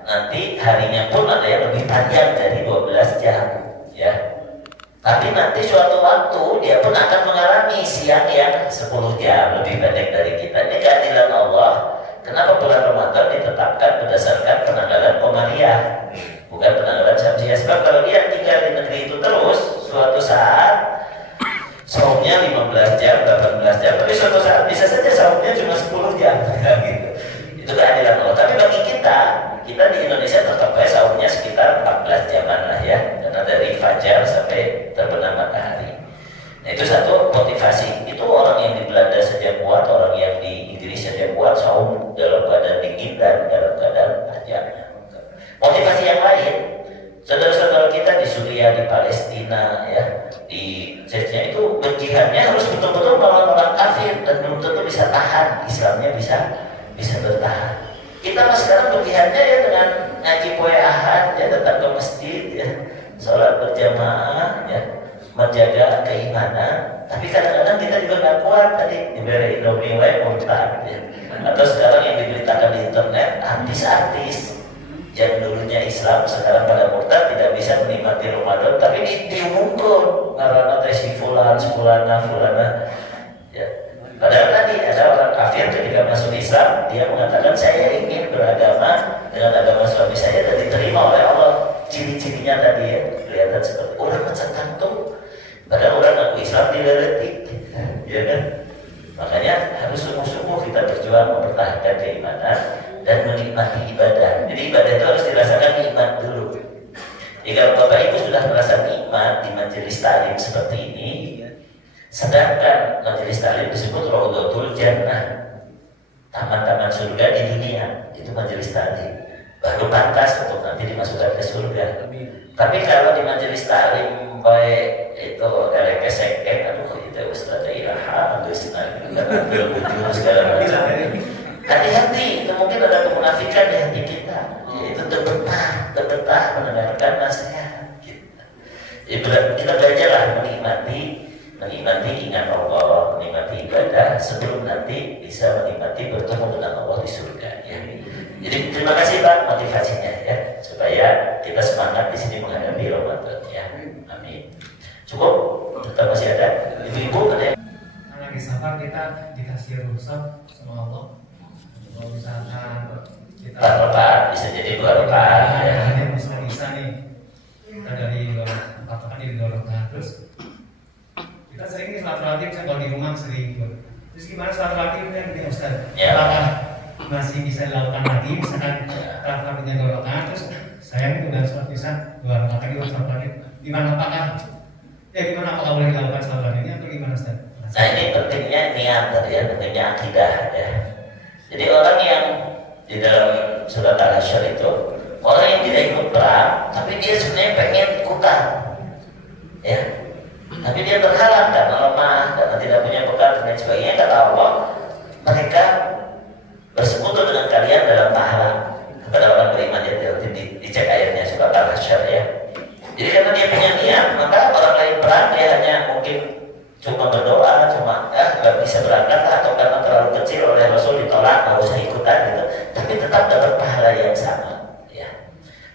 nanti harinya pun ada yang lebih panjang dari 12 jam ya. Tapi nanti suatu waktu dia pun akan mengalami siang yang 10 jam lebih pendek dari kita. Ini keadilan Allah. Kenapa bulan Ramadan ditetapkan berdasarkan penanggalan Qamariyah, bukan penanggalan Syamsiyah? Sebab kalau dia tinggal di negeri itu terus, suatu saat saumnya 15 jam, 18 jam, tapi suatu saat bisa saja saumnya cuma 10 jam gitu. Itu keadilan Allah. Tapi bagi kita di Indonesia tetap saumnya sekitar 14 jaman lah ya, karena dari fajar sampai terbenam matahari. Nah, itu satu motivasi. Itu orang yang di Belanda saja kuat, orang yang di Inggris saja kuat saum dalam keadaan dingin dan dalam keadaan panjang. Motivasi yang lain, saudara-saudara kita di Suriah, di Palestina, ya, di Chechnya itu berjihadnya harus betul-betul melawan orang kafir dan belum tentu bisa tahan, Islamnya bisa bertahan. Kita mas sekarang berjihadnya ya dengan ngaji poe ahad, ya, datang ke masjid, ya, sholat berjamaah, ya, menjaga keimanan. Tapi kadang-kadang kita juga nggak kuat, tadi diberi Indomie wae murtad, ya. Atau sekarang yang diberitakan di internet, artis-artis yang dulunya Islam sekarang pada murtad, tidak bisa menikmati Ramadan, tapi diumumkan karena si fulana, ya. Padahal tadi ada orang kafir ketika masuk Islam, dia mengatakan saya ingin beragama dengan agama suami saya dan diterima oleh Allah. Ciri-cirinya tadi ya, kelihatan seperti orang macam kantung. Padahal orang ngaku Islam dileletik, ya kan? Makanya harus sungguh-sungguh kita berjuang mempertahankan keimanan dan menikmati ibadah. Jadi ibadah itu harus dirasakan nikmat dulu. Jika Bapak Ibu sudah merasa nikmat di majelis taklim seperti ini, sedangkan majelis taklim disebut Raudhatul Jannah, taman-taman surga di dunia, itu majelis taklim, baru pantas untuk nanti dimasukkan ke surga. Tapi kalau di majelis taklim baik itu elekesek, aduh itu Ustaz Ilaha, segala macam. Hati-hati, itu mungkin ada kemunafikan di hati kita. Itu terbetah mendengarkan nasihat. Kita belajarlah menikmati ingat Allah, menikmati ibadah sebelum nanti bisa menikmati bertemu dengan Allah di surga. Ya. Jadi terima kasih Pak motivasinya ya, supaya kita semangat di sini menghadapi Ramadan ya. Amin. Cukup? Tetap masih ada? Ibu-ibu ada? Lagi safar kita dikasih rukhsah sama Allah. Kalau misalkan kita Barokah, bisa jadi barokah ya. Bisa nih kita dari katakan dari barokah. Terus kita sering nih sholat rawatib, misalnya kalau di rumah sering. Terus gimana sholat rawatibnya nih Ustaz? Ya. Apakah masih bisa dilakukan lagi? Misalkan rakaat dengan 2 rakaat, terus saya udah sholat bisa 2 rakaat di sholat rawatib. Gimana apakah boleh dilakukan sholat rawatibnya atau gimana Ustaz? Nah ini pentingnya niat tadi ya, pentingnya akidah ya. Jadi orang yang di dalam surat Al-Hasyr itu orang yang tidak ikut perang, tapi dia sebenarnya pengen ikutan, ya. Tapi dia terhalang karena lemah, karena tidak punya bekal dan lain sebagainya. Kata Allah, mereka bersekutu dengan kalian dalam pahala kepada orang beriman. Jadi dicek ayatnya surat Al-Hasyr ya. Jadi karena dia punya niat, maka orang lain perang dia hanya mungkin cuma berdoa, nggak bisa berangkat atau karena terlalu kecil oleh Rasul ditolak, nggak usah ikutan gitu. Tapi tetap dapat pahala yang sama. Ya.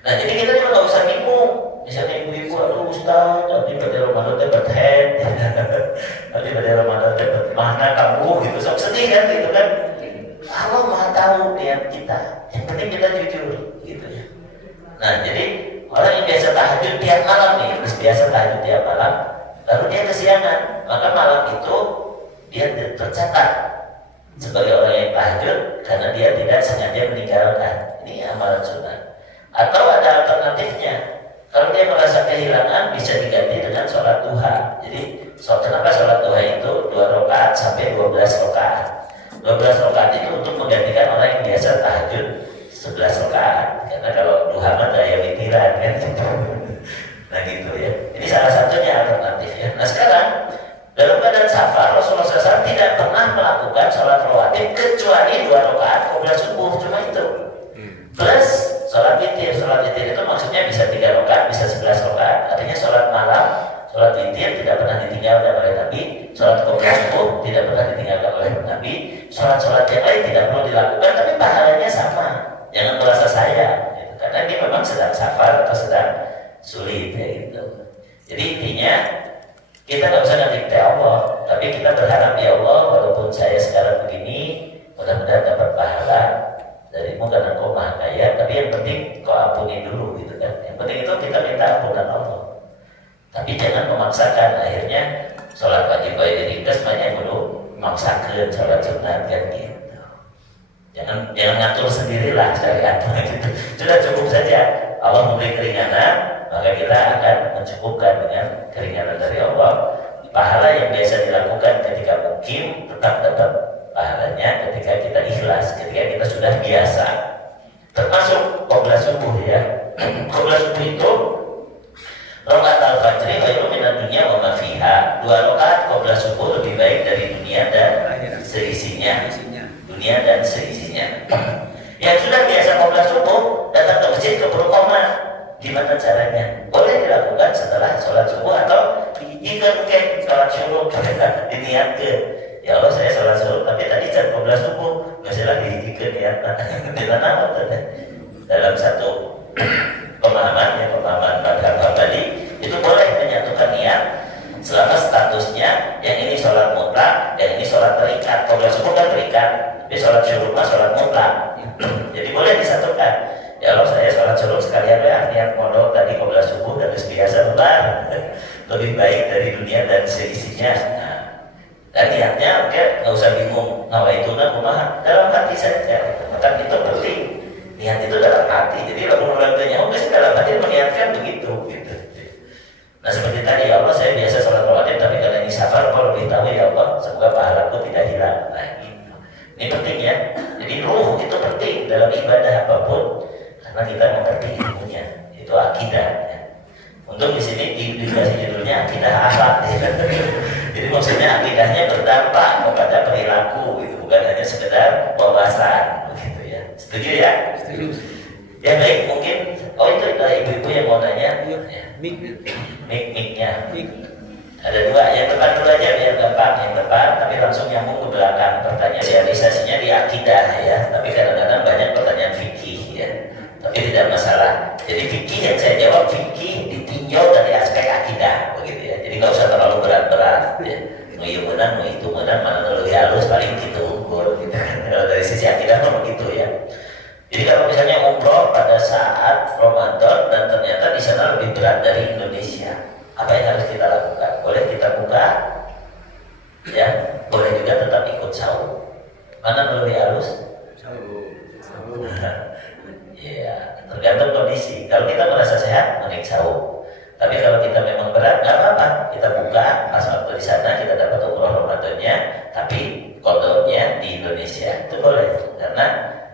Nah jadi kita juga nggak usah bingung. Misalnya ibu-ibu, aduh Ustaz, nanti pada Ramadan dapat head, nanti pada Ramadan dapat mana kamu gitu, sok sedih kan gitu kan. Allah Maha tahu niat kita. Yang penting kita jujur gitu ya. Nah jadi orang yang biasa tahajud tiap malam nih, biasa tahajud tiap malam. Lalu dia kesiangan, maka malam itu dia tercatat sebagai orang yang tahajud karena dia tidak sengaja meninggalkan. Ini amalan sunnah. Atau ada alternatifnya, kalau dia merasa kehilangan bisa diganti dengan sholat duha. Jadi kenapa sholat duha itu 2 rakaat sampai 12 rakaat. 12 rakaat itu untuk menggantikan orang yang biasa tahajud 11 rakaat. Karena kalau duha mah daya witiran kan gitu. Nah gitu ya. Ini salah satunya alternatif ya. Nah sekarang dalam keadaan safar Rasulullah SAW tidak pernah melakukan sholat rawatib kecuali 2 rakaat qabla subuh, cuma itu. Plus sholat witir. Sholat witir itu maksudnya bisa 3 rakaat, bisa 11 rakaat. Artinya sholat malam, sholat witir tidak pernah ditinggalkan oleh Nabi. Sholat qabla subuh tidak pernah ditinggalkan oleh Nabi. Sholat-sholat yang lain tidak perlu dilakukan, tapi pahalanya sama. Jangan merasa sayang gitu. Karena ini memang sedang safar atau sedang sulit ya gitu. Jadi intinya Kita nggak usah ngedikte Allah, tapi kita berharap ya Allah, walaupun saya sekarang begini, mudah-mudahan dapat pahala darimu karena Kau maha kaya. Tapi yang penting Kau ampuni dulu gitu kan. Yang penting itu kita minta ampunan Allah. Tapi jangan memaksakan. Akhirnya sholat wajib baik di semuanya belum memaksakan sholat sunat kan gitu. Jangan ngatur sendirilah syariat gitu. Sudah cukup saja Allah memberi keringanan, maka kita akan mencukupkan dengan keringanan dari Allah. Pahala yang biasa dilakukan ketika mukim tetap dapat pahalanya ketika kita ikhlas, ketika kita sudah biasa. Termasuk qobla subuh ya. Qobla subuh itu rakaat al-fajr khairum minad dunya wa ma fiha. 2 rakaat qobla subuh lebih baik dari dunia dan seisinya. Dunia dan seisinya. Yang sudah biasa qobla subuh datang ke masjid ke Purkoma, gimana caranya? Boleh dilakukan setelah sholat subuh atau jika mungkin sholat syuruk diniat ke ya Allah saya sholat syuruk tapi tadi jam 12 subuh nggak salah dihidupkan niat dalam satu pemahaman madhab Hambali itu boleh menyatukan niat selama statusnya yang ini sholat mutlak yang ini sholat terikat. Qobla subuh kan terikat, tapi sholat syuruk mah sholat mutlak. Jadi boleh disatukan. Ya Allah saya sholat syuruk sekalian ya niat modal tadi qobla subuh dan biasa lebar lebih baik dari dunia dan seisinya. Nah, dan niatnya oke nggak usah bingung nawaituna kumaha, dalam hati saja. Maka itu penting. Niat itu dalam hati. Jadi kalau orang tanya, sih dalam hati meniatkan begitu gitu. Nah seperti tadi ya Allah saya biasa sholat rawatib tapi karena ini safar kau lebih tahu ya Allah semoga pahalaku tidak hilang. Nah gitu. Ini penting ya. Jadi ruh itu penting dalam ibadah apapun karena kita mengerti ilmunya. Itu akidah. Ya. Untuk di sini dikasih judulnya akidah akhlak. Ya. Jadi maksudnya akidahnya berdampak kepada perilaku gitu, bukan hanya sekedar wawasan begitu ya. Setuju ya? Setuju. Ya baik, mungkin itu ibu-ibu yang mau nanya. Ya. Mic-nya. Ada 2, yang depan dulu aja biar gampang. Yang depan tapi langsung nyambung ke belakang. Pertanyaan spesialisasinya di akidah ya, tapi kadang-kadang banyak pertanyaan fikih ya. Tapi tidak masalah. Jadi fikih yang saya jawab fikih ditinjau dari aspek akidah begitu ya. Jadi nggak usah terlalu berat-berat ya. Mau itu menang mana lebih halus paling gitu ukur gitu. Kalau dari sisi akidah memang begitu ya. Jadi kalau misalnya umroh pada saat Ramadan dan ternyata di sana lebih berat dari Indonesia, apa yang harus kita lakukan? Boleh kita buka, ya, boleh juga tetap ikut sahur. Mana lebih halus? Sahur. Ya, tergantung kondisi. Kalau kita merasa sehat, mending sahur. Tapi kalau kita memang berat, nggak apa-apa. Kita buka, pas waktu di sana kita dapat umroh Ramadannya, tapi kodoknya di Indonesia itu boleh, karena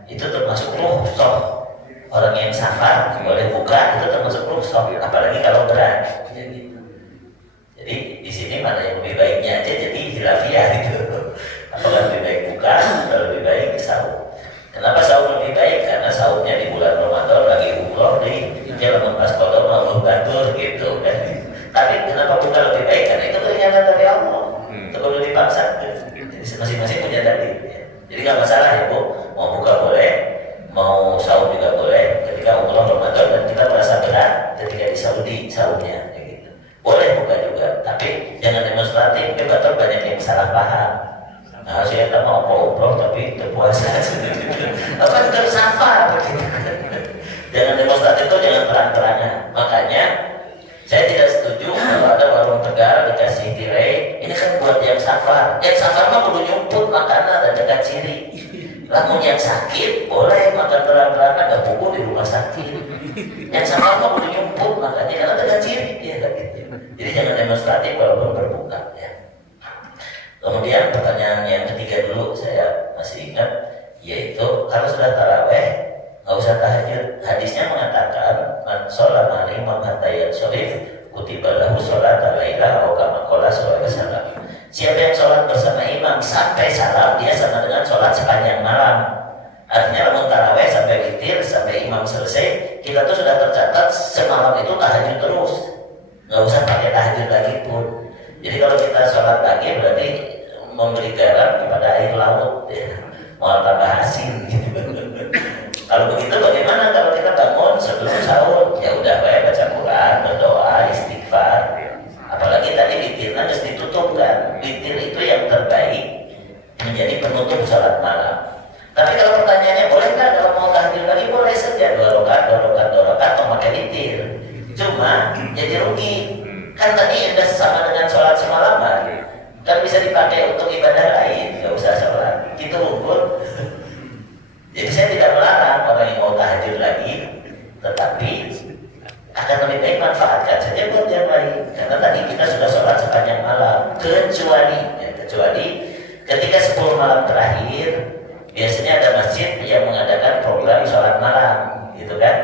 itu termasuk rukhsah. Orang yang safar boleh buka, itu termasuk rukhsah, apalagi kalau berat. Jadi di sini mana yang lebih baiknya aja jadi khilafiyah gitu. Apakah lebih baik buka atau lebih baik sahur? Kenapa sahur lebih baik? Karena sahurnya di bulan Ramadan lagi umroh dia lepas kodok mau batur gitu kan. Tapi kenapa buka lebih baik? Karena itu keringanan dari Allah. Itu perlu dipaksa. Jadi masing-masing punya dalil. Ya. Jadi nggak masalah ya Bu, mau buka boleh, mau sahur juga boleh. Ketika umroh Ramadan dan kita merasa berat ketika di Saudi sahurnya, ya gitu. Boleh buka juga, tapi jangan demonstratif. Betul banyak yang salah paham. Nah, saya tak mau umroh tapi berpuasa. Apa itu safar? Jangan demonstratif itu jangan terang-terangan. Makanya saya tidak setuju kalau ada warung Tegal dikasih tirai. Ini kan buat yang safar. Yang safar mah perlu nyumput makanan dan dekat ciri. Namun yang sakit boleh makan terang-terangan dan buku di rumah sakit. Yang safar mah perlu nyumput makannya karena dekat ciri. Ya, gitu. Jadi jangan demonstratif walaupun berbuka. Ya. Kemudian pertanyaan yang ketiga dulu saya masih ingat, yaitu kalau sudah taraweh nggak usah tahajud. Hadisnya mengatakan man sholat ma'al hatta yansharif kutiba lahu sholat al-lailah atau kama qala sallallahu alaihi wasallam. Siapa yang sholat bersama imam sampai salam, dia sama dengan sholat sepanjang malam. Artinya lamun taraweh sampai witir sampai imam selesai, kita tuh sudah tercatat semalam itu tahajud terus. Nggak usah pakai tahajud lagi pun. Jadi kalau kita sholat pagi berarti memberi garam kepada air laut, ya. Mau tambah asin gitu. Kalau begitu bagaimana kalau kita bangun sebelum sahur? Ya udah baca Quran, berdoa, istighfar. Apalagi apalagi tadi witirnya harus ditutup kan. Witir itu yang terbaik menjadi penutup sholat malam. Tapi kalau pertanyaannya boleh nggak kalau mau tahajud lagi, boleh saja 2 rakaat memakai witir. Cuma jadi rugi kan tadi udah sama dengan sholat semalaman, kan bisa dipakai untuk ibadah lain, nggak usah sholat itu unggul. Jadi saya tidak melarang orang yang mau tahajud lagi, tetapi akan lebih baik manfaatkan saja buat yang lain, karena tadi kita sudah sholat sepanjang malam, kecuali ketika 10 malam terakhir biasanya ada masjid yang mengadakan program sholat malam, gitu kan?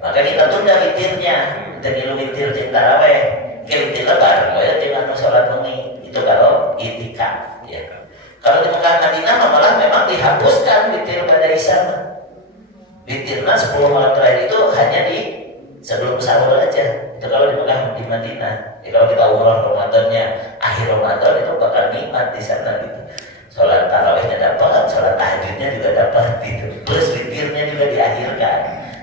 Maka kita tunda witirnya, kita ngilu witir di taraweh, ke witir lebar, ya jangan sholat wengi. Itu kalau itikaf, ya. Kalau di Mekah Madinah malah memang dihapuskan witir pada isya. Witirnya 10 malam terakhir itu hanya di sebelum sahur aja. Itu kalau di Mekah di Madinah. Ya, kalau kita umroh Ramadannya akhir Ramadan itu bakal nikmat di sana gitu. Sholat tarawihnya dapat, sholat tahajudnya juga dapat gitu. Plus witirnya juga diakhirkan.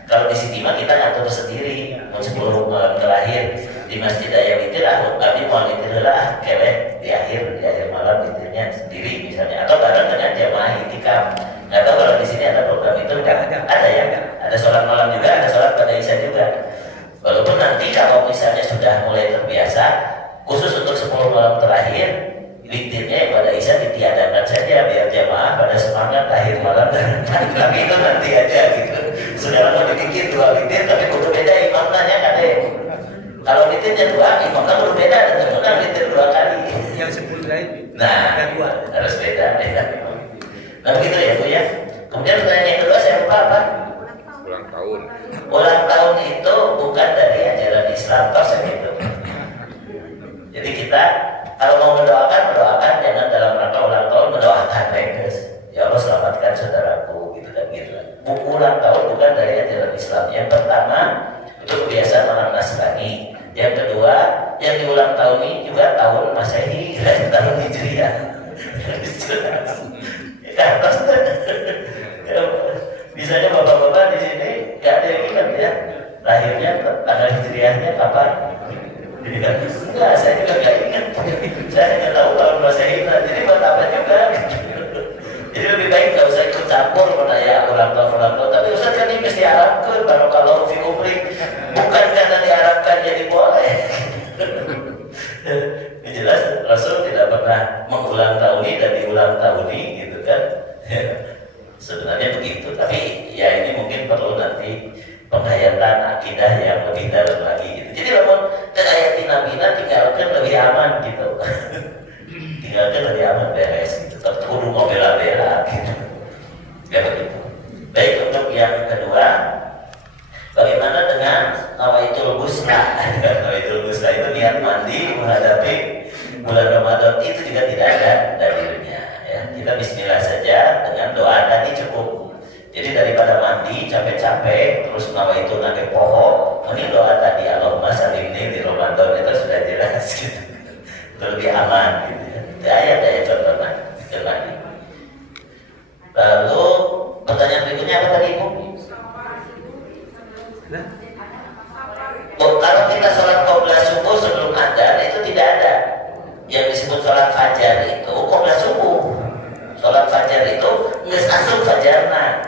Kalau di sini mah kita ngatur sendiri. Mau 10 malam terakhir di masjid aya witir, tapi mau witir lah, keleh di akhir malam witirnya sendiri misalnya, atau bareng dengan jamaah itikaf. Nggak tahu kalau di sini ada program itu kan? Ada ya, ada sholat malam juga, ada sholat pada isya juga. Walaupun nanti kalau misalnya sudah mulai terbiasa, khusus untuk 10 malam terakhir witirnya yang pada isya ditiadakan saja biar jamaah pada semangat akhir malam. Tapi itu nanti aja gitu. Saudara mau dibikin 2 witir tapi berbeda imamnya kan deh. Kalau witirnya 2, imamnya berbeda dan menang witir 2 kali. Yang 10 lain Nah, ada 2. harus beda. Nah begitu ya Bu ya. Kemudian pertanyaan yang kedua saya lupa apa? Ulang tahun. Ulang tahun itu bukan dari ajaran Islam, toh gitu. Jadi kita kalau mau mendoakan jangan dalam rangka ulang tahun mendoakan guys. Ya Allah selamatkan saudaraku gitu kan gitu. Buku ulang tahun bukan dari ajaran Islam. Yang pertama itu kebiasaan orang Nasrani. Yang kedua yang diulang tahun ini juga tahun Masehi dan tahun Hijriah. Ya, misalnya bapak-bapak di sini nggak ada yang ingat ya lahirnya tanggal Hijriahnya kapan? Enggak, saya juga nggak ingat. Saya hanya tahu tahun Masehi. Jadi buat apa juga? Jadi lebih baik nggak usah ikut campur menanya ulang tahun. Tapi Ustaz kan ini mesti diharapkan baru kalau fi umri, bukan karena diharapkan jadi boleh. Ini jelas Rasul tidak pernah mengulang tahuni dan diulang tahuni gitu kan. Sebenarnya begitu. Tapi ya ini mungkin perlu nanti penghayatan akidah yang lebih dalam lagi gitu. Jadi namun ayatin Nabi tinggalkan lebih aman gitu. Tinggalkan lebih aman beres gitu. Tapi kudu mau bela-bela gitu. Ya begitu. Baik, untuk yang kedua, bagaimana dengan nawaitul ghusla? Nawaitul ghusla itu niat mandi menghadapi bulan Ramadan, itu juga tidak ada dalilnya ya. Kita bismillah saja dengan doa tadi cukup. Jadi daripada mandi capek-capek terus nawaitu nake poho, mending doa tadi Allahumma salimni di Ramadan, itu sudah jelas gitu. Itu lebih aman gitu ya. Ayat contohnya lagi. Lalu pertanyaan berikutnya apa tadi Ibu? Oh, kalau kita sholat qobliyah subuh sebelum adzan itu tidak ada. Yang disebut sholat fajar itu qobliyah subuh. Sholat fajar itu nges asup fajarna.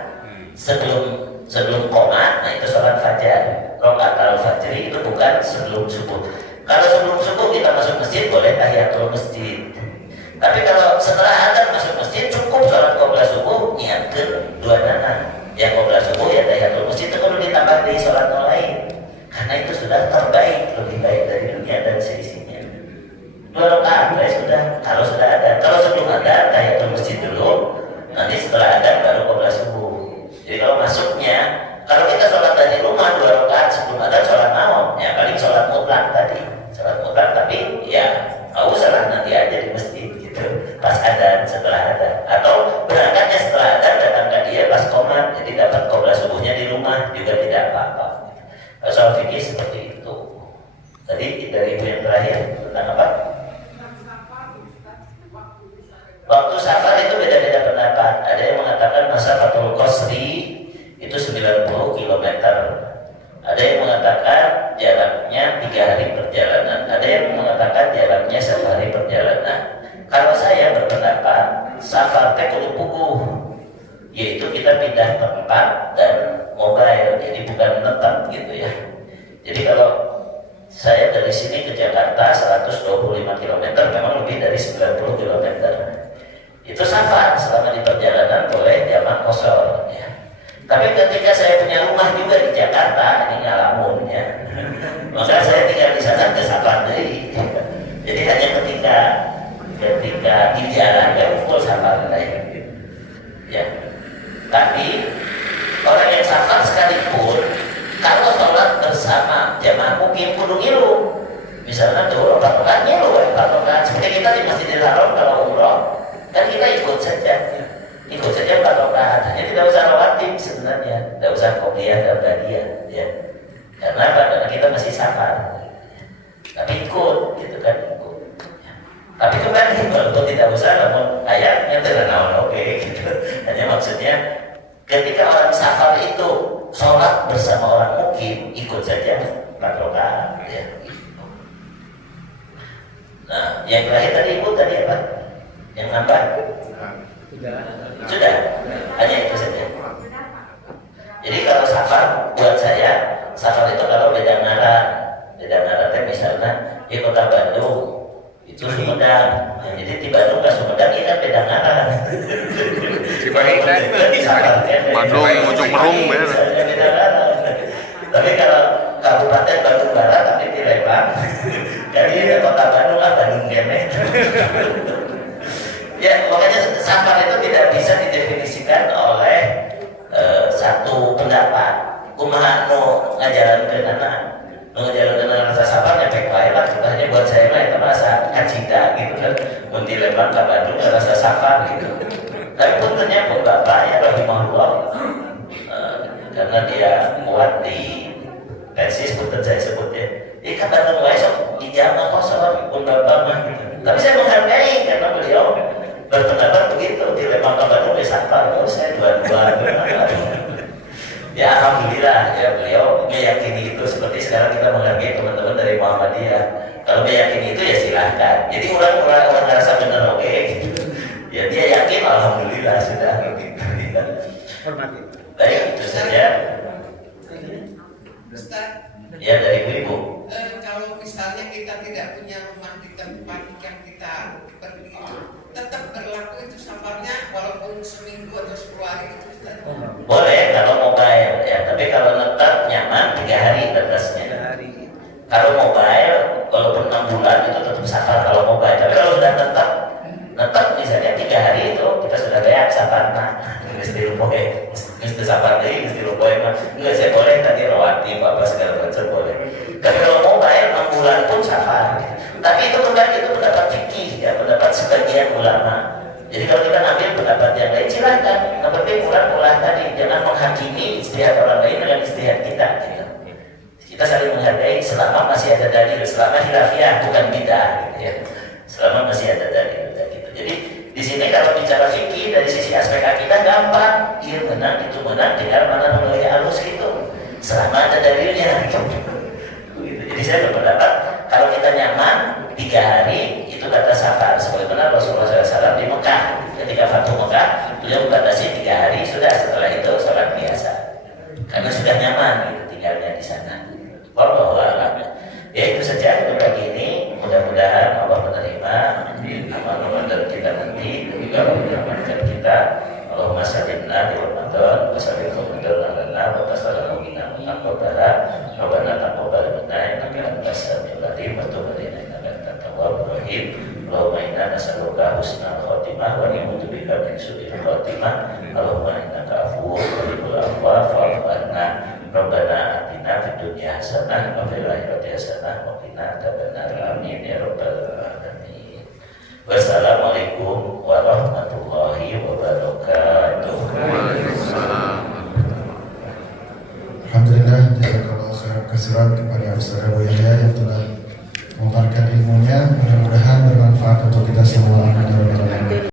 Sebelum qomat, nah itu sholat fajar. Rakaat al-fajri itu bukan sebelum subuh. Kalau sebelum subuh kita masuk masjid boleh tahiyatul masjid. Tapi kalau setelah adzan masuk masjid cukup sholat qobliyah subuh niatkeun 2 dana. Yang qobliyah subuh ya tahiyatul masjid itu perlu ditambah di sholat lain. Karena itu sudah terbaik, lebih baik dari dunia dan seisinya. 2 rakaat sudah, kalau sudah ada. Kalau sebelum ada tahiyatul masjid dulu, nanti setelah ada baru qobliyah subuh. Jadi kalau masuknya, kalau kita sholat dari rumah 2 rakaat sebelum ada sholat naon, ya paling sholat mutlak tadi, sholat mutlak tapi ya nggak usah lah nanti aja di masjid gitu, pas ada setelah ada, atau berangkatnya setelah ada datang ke dia pas qomat, jadi dapat qobliyah subuhnya di rumah juga tidak apa-apa. Soal fikih seperti itu. Tadi dari ibu yang terakhir tentang apa? Waktu safar itu beda-beda pendapat. Ada yang mengatakan masafatul qasri itu 90 km. Ada yang mengatakan jaraknya 3 hari perjalanan. Ada yang mengatakan jarak kita pindah tempat dan mobile, jadi bukan tetap gitu ya. Jadi kalau saya dari sini ke Jakarta 125 km, memang lebih dari 90 km. Itu safar selama di perjalanan boleh jamak qashar ya. Tapi ketika saya punya rumah juga di Jakarta, ini ngalamun ya, maka saya tinggal di sana ke safar dari. Jadi hanya ketika di jalan ya full safar ya. Tapi orang yang safar sekalipun kalau sholat bersama jamaah mukim kudu ngilu. Misalnya tuh 4 rakaat ngilu 4 rakaat. Seperti kita di Masjidil Haram kalau umroh kan kita ikut saja 4 rakaat. Hanya tidak usah rawatib sebenarnya, tidak usah qobliyah dan ba'diyah ya. Karena apa? Karena kita masih safar. Tapi ikut gitu kan, ikut. Tapi kembali walaupun tidak usah, namun ayatnya tidak naon oke gitu. Hanya maksudnya ketika orang safar itu sholat bersama orang mukim, ikut saja 4 rakaat ya. Nah, yang terakhir tadi ibu tadi apa? Yang nambah? Sudah. Hanya itu saja. Jadi kalau safar buat saya, safar itu kalau beda ngaran misalnya di kota Bandung itu Sumedang. Nah, jadi di Bandung ke Sumedang ini kan beda ngaran. Bandung ujung merung beda ngaran. Tapi kalau Kabupaten Bandung Barat tapi di Lembang, jadi di kota Bandung Bandung Gene. Ya, makanya safar itu tidak bisa didefinisikan oleh satu pendapat. Kumaha nu ngajarankeun anak, nu ngajarankeun rasa safar nyampe wae lah. Hanya buat saya mah itu rasa kacida gitu kan. Mun di Lembang ka Bandung rasa safar gitu. Tapi puntennya pun Bapak ya rahimahullah, karena dia kuat di persis punten saya sebut ya. Ini kan Bandung wae sok ijamah qashar pun Bapak mah gitu. Tapi saya menghargai karena beliau berpendapat begitu. Di Lembang ka Bandung ya safar, saya dua-dua. Ya alhamdulillah ya beliau meyakini itu, seperti sekarang kita menghargai teman-teman dari Muhammadiyah. Kalau meyakini itu ya silahkan. Jadi orang ngerasa benar oke gitu. Ya dia yakin alhamdulillah sudah gitu. Hormati. Baik itu saja. Ustaz, Ya dari ibu. kalau misalnya kita tidak punya rumah di tempat yang kita pergi itu, tetap berlaku itu safarnya walaupun seminggu atau 10 hari itu Ustaz? Boleh kalau mobile ya, tapi kalau tetap nyaman 3 hari batasnya. Kalau mobile walaupun 6 bulan itu tetap safar kalau mobile. Tapi kalau sudah tetap misalnya 3 hari itu kita sudah beak safar mesti lupoe, mesti safar deh, mesti lupoe mah enggak, saya boleh tadi rawatib apa segala macam boleh. Tapi kalau mobile 6 bulan pun safar. Tapi itu kembali itu pendapat fikih ya, pendapat sebagian ulama. Jadi kalau kita ambil pendapat yang lain silahkan. Yang penting ulah tadi, jangan menghakimi istihad orang lain dengan istihad kita gitu. Kita saling menghargai selama masih ada dalil, selama khilafiyah bukan bidah gitu ya. Selama masih ada dalil gitu. Jadi di sini kalau bicara fikih dari sisi aspek akidah gampang, iya menang itu menang, tinggal mana melalui halus gitu. Selama ada dalilnya gitu. Jadi saya berpendapat kalau kita nyaman 3 hari itu kata safar. Sebagaimana Rasulullah SAW di Mekah ketika Fathu Mekah beliau membatasi 3 hari, sudah setelah itu sholat biasa karena sudah nyaman gitu tinggalnya di sana. Wallahu a'lam. Ya itu saja untuk pagi ini. Mudah-mudahan Allah menerima amal Ramadan kita nanti, juga menyelamatkan kita. Allahumma sallimna di Ramadan wa sallim Ramadan lana wa tasallahu minna taqabbala Rabbana taqabbal minna innaka antas samiul alim wa tub alaina innaka antat tawwabur rahim. Allahumma inna nas'aluka husnal khotimah wa na'udzubika min su'il khotimah. Allahumma innaka afuwwun tuhibbul afwa fa'fu anna. Rabbana atina fid dunya hasanah wa fil akhirati hasanah wa qina adzabannar. Amin ya rabbal alamin. Wassalamualaikum warahmatullahi wabarakatuh. Alhamdulillah, jazakallahu khairan katsiran kepada Ustaz Abu Yahya yang telah memaparkan ilmunya